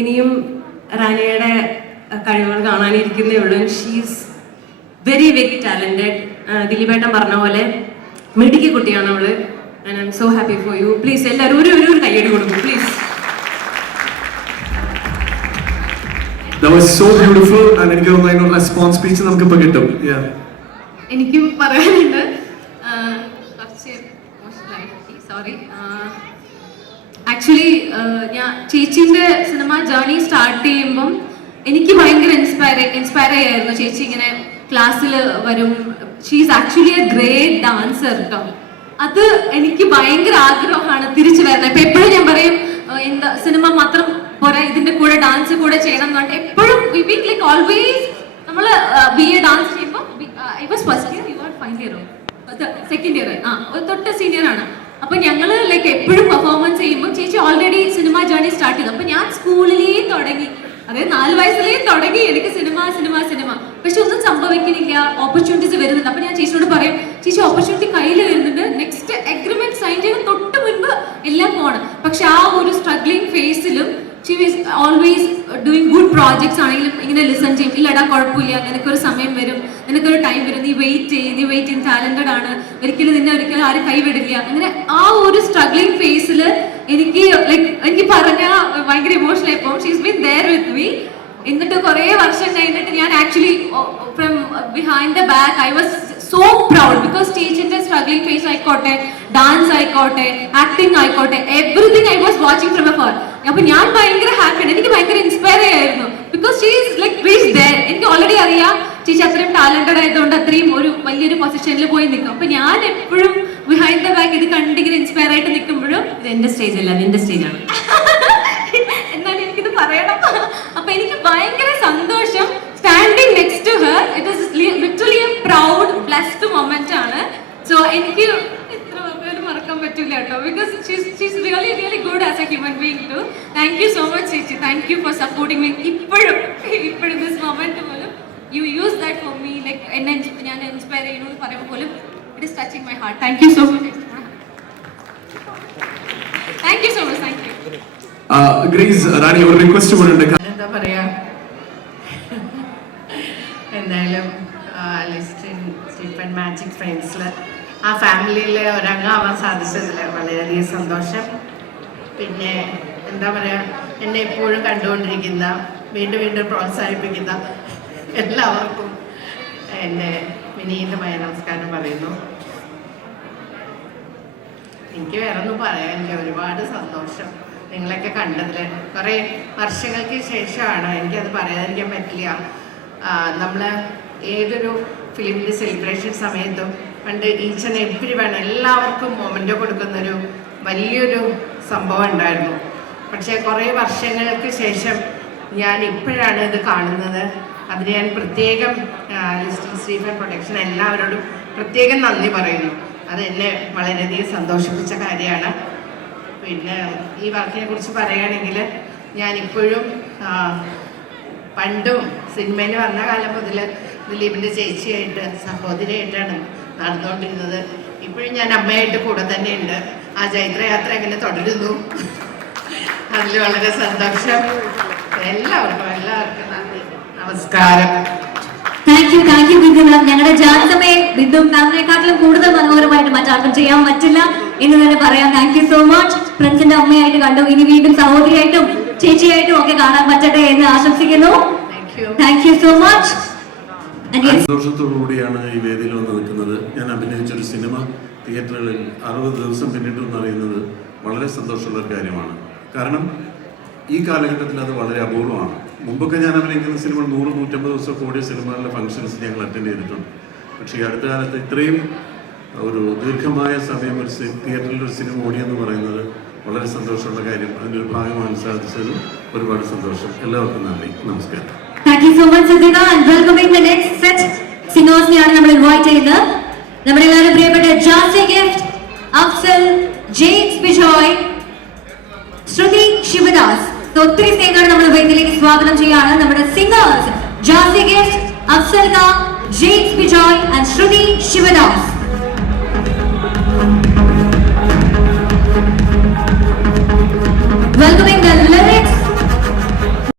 ഇനിയും റാനിയുടെ കഴിവുകൾ കാണാനിരിക്കുന്നേ ഉള്ളൂ. She's very talented. ദിലീപേട്ടൻ പറഞ്ഞ പോലെ മിടുക്കി കുട്ടിയാണ് അവള്. And I am so happy for U. Please എല്ലാവരും ഒരു കയ്യടി കൊടുക്കും please. That was so beautiful. And എനിക്ക് തോന്നുന്നു റെസ്പോൺസ് സ്പീച്ച് നമുക്ക് ഇപ്പൊ കിട്ടും. എനിക്കും പറയാനുണ്ട്. കുറച്ച് സോറി. ആക്ച്വലി ഞാൻ ചേച്ചീൻ്റെ സിനിമ ജേർണി സ്റ്റാർട്ട് ചെയ്യുമ്പം എനിക്ക് ഭയങ്കര ഇൻസ്പയർ ചെയ്യായിരുന്നു. ചേച്ചി ഇങ്ങനെ ക്ലാസ്സിൽ വരും. She is actually A great dancer കേട്ടോ. അത് എനിക്ക് ഭയങ്കര ആഗ്രഹമാണ് തിരിച്ചു വരുന്നത്. ഇപ്പൊ എപ്പോഴും ഞാൻ പറയും, എന്താ സിനിമ മാത്രം പോരാ, ഇതിന്റെ കൂടെ ഡാൻസ് കൂടെ ചെയ്യണം എന്ന് പറഞ്ഞിട്ട് എപ്പോഴും ലൈക്ക് ഓൾവേസ് നമ്മൾ BA ഡാൻസ് ചെയ്യുമ്പോൾ I was first year, you are final ഇയറോ സെക്കൻഡ് ഇയർ, തൊട്ട് സീനിയർ ആണ്. അപ്പൊ ഞങ്ങള് ലൈക്ക് എപ്പോഴും പെർഫോമൻസ് ചെയ്യുമ്പോൾ ചേച്ചി ഓൾറെഡി സിനിമ ജേർണി സ്റ്റാർട്ട് ചെയ്തു. അപ്പൊ ഞാൻ സ്കൂളിലേ തുടങ്ങി, അതായത് 4 വയസ്സിലേ തുടങ്ങി എനിക്ക് സിനിമ. പക്ഷെ ഒന്നും സംഭവിക്കുന്നില്ല, ഓപ്പർച്യൂണിറ്റീസ് വരുന്നുണ്ട്. അപ്പൊ ഞാൻ ചേച്ചിയോട് പറയും, ചേച്ചി ഓപ്പർച്യൂണിറ്റി കയ്യിൽ വരുന്നുണ്ട്, നെക്സ്റ്റ് അഗ്രിമെന്റ് സൈൻ ചെയ്യുന്ന തൊട്ട് മുൻപ് എല്ലാം പോകണം. പക്ഷെ ആ ഒരു സ്ട്രഗ്ലിംഗ് ഫേസിലും she is always doing good projects ആണെങ്കിലും ഇങ്ങനെ ലിസൺ ചെയ്യും. ഇല്ലടാ കുഴപ്പമില്ല, നിനക്കൊരു സമയം വരും, നിനക്കൊരു ടൈം വരും, നീ വെയിറ്റ് ചെയ്യും, ടാലന്റഡ് ആണ്, ഒരിക്കലും ആരും കൈവിടില്ല. അങ്ങനെ ആ ഒരു സ്ട്രഗ്ലിംഗ് ഫേസിൽ എനിക്ക് പറഞ്ഞാൽ ഭയങ്കര ഇമോഷണൽ ആയിപ്പോ. She's been there with me. എന്നിട്ട് കുറെ വർഷം കഴിഞ്ഞിട്ട് ഞാൻ actually from behind the back I was so proud. Because ടീച്ചറിന്റെ സ്ട്രഗ്ലിംഗ് ഫേസ് ആയിക്കോട്ടെ, ഡാൻസ് ആയിക്കോട്ടെ, ആക്ടിങ് ആയിക്കോട്ടെ, everything I was watching from afar. അപ്പൊ ഞാൻ ഭയങ്കര ഹാപ്പിയാണ്, എനിക്ക് ഭയങ്കര ഇൻസ്പയർ ആയിരുന്നു. Because she is like reach there. എനിക്ക് ഓൾറെഡി അറിയാം ചേച്ചി അത്രയും ടാലന്റഡ് ആയതുകൊണ്ട് അത്രയും ഒരു വലിയൊരു പൊസിഷനിൽ പോയി നിൽക്കും. അപ്പൊ ഞാൻ എപ്പോഴും ബിഹൈൻഡ് ദ ബാക്ക് ഇത് കണ്ടിങ്ങനെ ഇൻസ്പയർ ആയിട്ട് നിൽക്കുമ്പോഴും ഇത് എന്റെ സ്റ്റേജ് അല്ല, നിന്റെ സ്റ്റേജാണ് എന്നാലും എനിക്കിത് പറയണം. അപ്പൊ എനിക്ക് ഭയങ്കര സന്തോഷം standing next to her. It is literally a proud blessed moment ആണ്. സോ എനിക്ക് ഇത്ര പേര് മറക്കാൻ പറ്റില്ല കേട്ടോ. Because she's really good as a human being too. Thank you so much ചേച്ചി. Thank you for supporting me. ഇപ്പോഴും ദിസ് മൊമെന്റ് പോലും you use that for me. Like എന്നെ ഞാൻ ഇൻസ്പയർ ചെയ്യണമെന്ന് പറയുമ്പോൾ പോലും it is touching my heart. Thank you so much. Thank you so much. Thank U. Grace, റാണി ഒരു റിക്വസ്റ്റ് കൂടെ ഉണ്ട്. എന്താ പറയാ, എന്തായാലും ലിസ്റ്റ് മാജിക് ഫ്രണ്ട്സിൽ ആ ഫാമിലിയിൽ ഒരംഗമാവാൻ സാധിച്ചതിൽ വളരെയധികം സന്തോഷം. പിന്നെ എന്താ പറയുക, എന്നെ എപ്പോഴും കണ്ടുകൊണ്ടിരിക്കുന്ന, വീണ്ടും വീണ്ടും പ്രോത്സാഹിപ്പിക്കുന്ന എല്ലാവർക്കും എൻ്റെ വിനീതമായ നമസ്കാരം പറയുന്നു. എനിക്ക് വേറെ ഒന്നും പറയാനില്ല. ഒരുപാട് സന്തോഷം നിങ്ങളൊക്കെ കണ്ടതിൽ. കുറേ വർഷങ്ങൾക്ക് ശേഷമാണ്, എനിക്കത് പറയാതിരിക്കാൻ പറ്റില്ല. നമ്മൾ ഏതൊരു ഫിലിമിൻ്റെ സെലിബ്രേഷൻ സമയത്തും പണ്ട് ഈച്ച് ആൻഡ് എവ്രി വൺ എല്ലാവർക്കും മൊമെൻ്റ് കൊടുക്കുന്നൊരു വലിയൊരു സംഭവം ഉണ്ടായിരുന്നു. പക്ഷേ കുറേ വർഷങ്ങൾക്ക് ശേഷം ഞാൻ ഇപ്പോഴാണ് ഇത് കാണുന്നത്. അതിന് ഞാൻ പ്രത്യേകം ലിറ്റിൽ സ്റ്റീഫൻ പ്രൊഡക്ഷൻ എല്ലാവരോടും പ്രത്യേകം നന്ദി പറയുന്നു. അത് എന്നെ വളരെയധികം സന്തോഷിപ്പിച്ച കാര്യമാണ്. പിന്നെ ഈ വർക്കിനെ കുറിച്ച് പറയുകയാണെങ്കിൽ ഞാനിപ്പോഴും പണ്ടും സിനിമയിൽ വന്ന കാലം മുതൽ ദിലീപിൻ്റെ ചേച്ചിയായിട്ട് സഹോദരിയായിട്ടാണ് നടന്നുകൊണ്ടിരുന്നത്. ഇപ്പോഴും ഞാൻ അമ്മയായിട്ട് കൂടെ തന്നെയുണ്ട്. ആ ജൈത്രയാത്ര എങ്ങനെ തുടരുന്നു, അതിൽ വളരെ സന്തോഷം. എല്ലാവർക്കും നന്ദി, നമസ്കാരം. താങ്ക് യു ബിന്ദു മാം. ഞങ്ങളുടെ ജാൻസമയെ ബിന്ദു മാമിനെക്കാട്ടിലും കൂടുതൽ മനോഹരമായിട്ട് മറ്റാർക്കും ചെയ്യാൻ പറ്റില്ല എന്ന് തന്നെ പറയാം. Thank you so much. ഫ്രണ്ട്സിന്റെ അമ്മയായിട്ട് കണ്ടു, ഇനി വീണ്ടും സഹോദരിയായിട്ടും ചേച്ചിയായിട്ടും ഒക്കെ കാണാൻ പറ്റട്ടെ എന്ന് ആശംസിക്കുന്നു. Thank you so much. സന്തോഷത്തോടുകൂടിയാണ് ഈ വേദിയിൽ വന്ന് നിൽക്കുന്നത്. ഞാൻ അഭിനയിച്ചൊരു സിനിമ തിയേറ്ററുകളിൽ 60 ദിവസം പിന്നിട്ടു എന്നറിയുന്നത് വളരെ സന്തോഷമുള്ള ഒരു കാര്യമാണ്. കാരണം ഈ കാലഘട്ടത്തിൽ അത് വളരെ അപൂർവമാണ്. മുമ്പൊക്കെ ഞാൻ അഭിനയിക്കുന്ന സിനിമ 100-150 ദിവസം കൂടിയ സിനിമകളിലെ ഫംഗ്ഷൻസ് ഞങ്ങൾ അറ്റൻഡ് ചെയ്തിട്ടുണ്ട്. പക്ഷേ ഈ അടുത്ത കാലത്ത് ഇത്രയും ഒരു ദീർഘമായ സമയം ഒരു തിയേറ്ററിൽ ഒരു സിനിമ ഓടിയെന്ന് പറയുന്നത് വളരെ സന്തോഷമുള്ള കാര്യം. അതിൻ്റെ ഒരു ഭാഗമാണ് സാധിച്ചത്. ഒരുപാട് സന്തോഷം. എല്ലാവർക്കും നന്ദി, നമസ്കാരം. Thank you so much, Sadhika, and welcoming the next set singers-നെയാണ് നമ്മൾ ഇൻവൈറ്റ് ചെയ്യുന്നത്. നമ്മുടെ എല്ലാവരും പ്രിയപ്പെട്ട ജാസി ഗിഫ്റ്റ്, അഫ്സൽ, ജെയിംസ് ബിജോയ്, ശ്രുതി ശിവദാസ്. ഒത്തിരി സ്നേഹമാണ് നമ്മൾ വേദിയിലേക്ക് സ്വാഗതം ചെയ്യാണ്. നമ്മുടെ സിംഗേഴ്സ് ജാസി ഗിഫ്റ്റ്, അഫ്സൽ ഖാൻ, ജെയിംസ് ബിജോയ് ആൻഡ് ശ്രുതി ശിവദാസ്.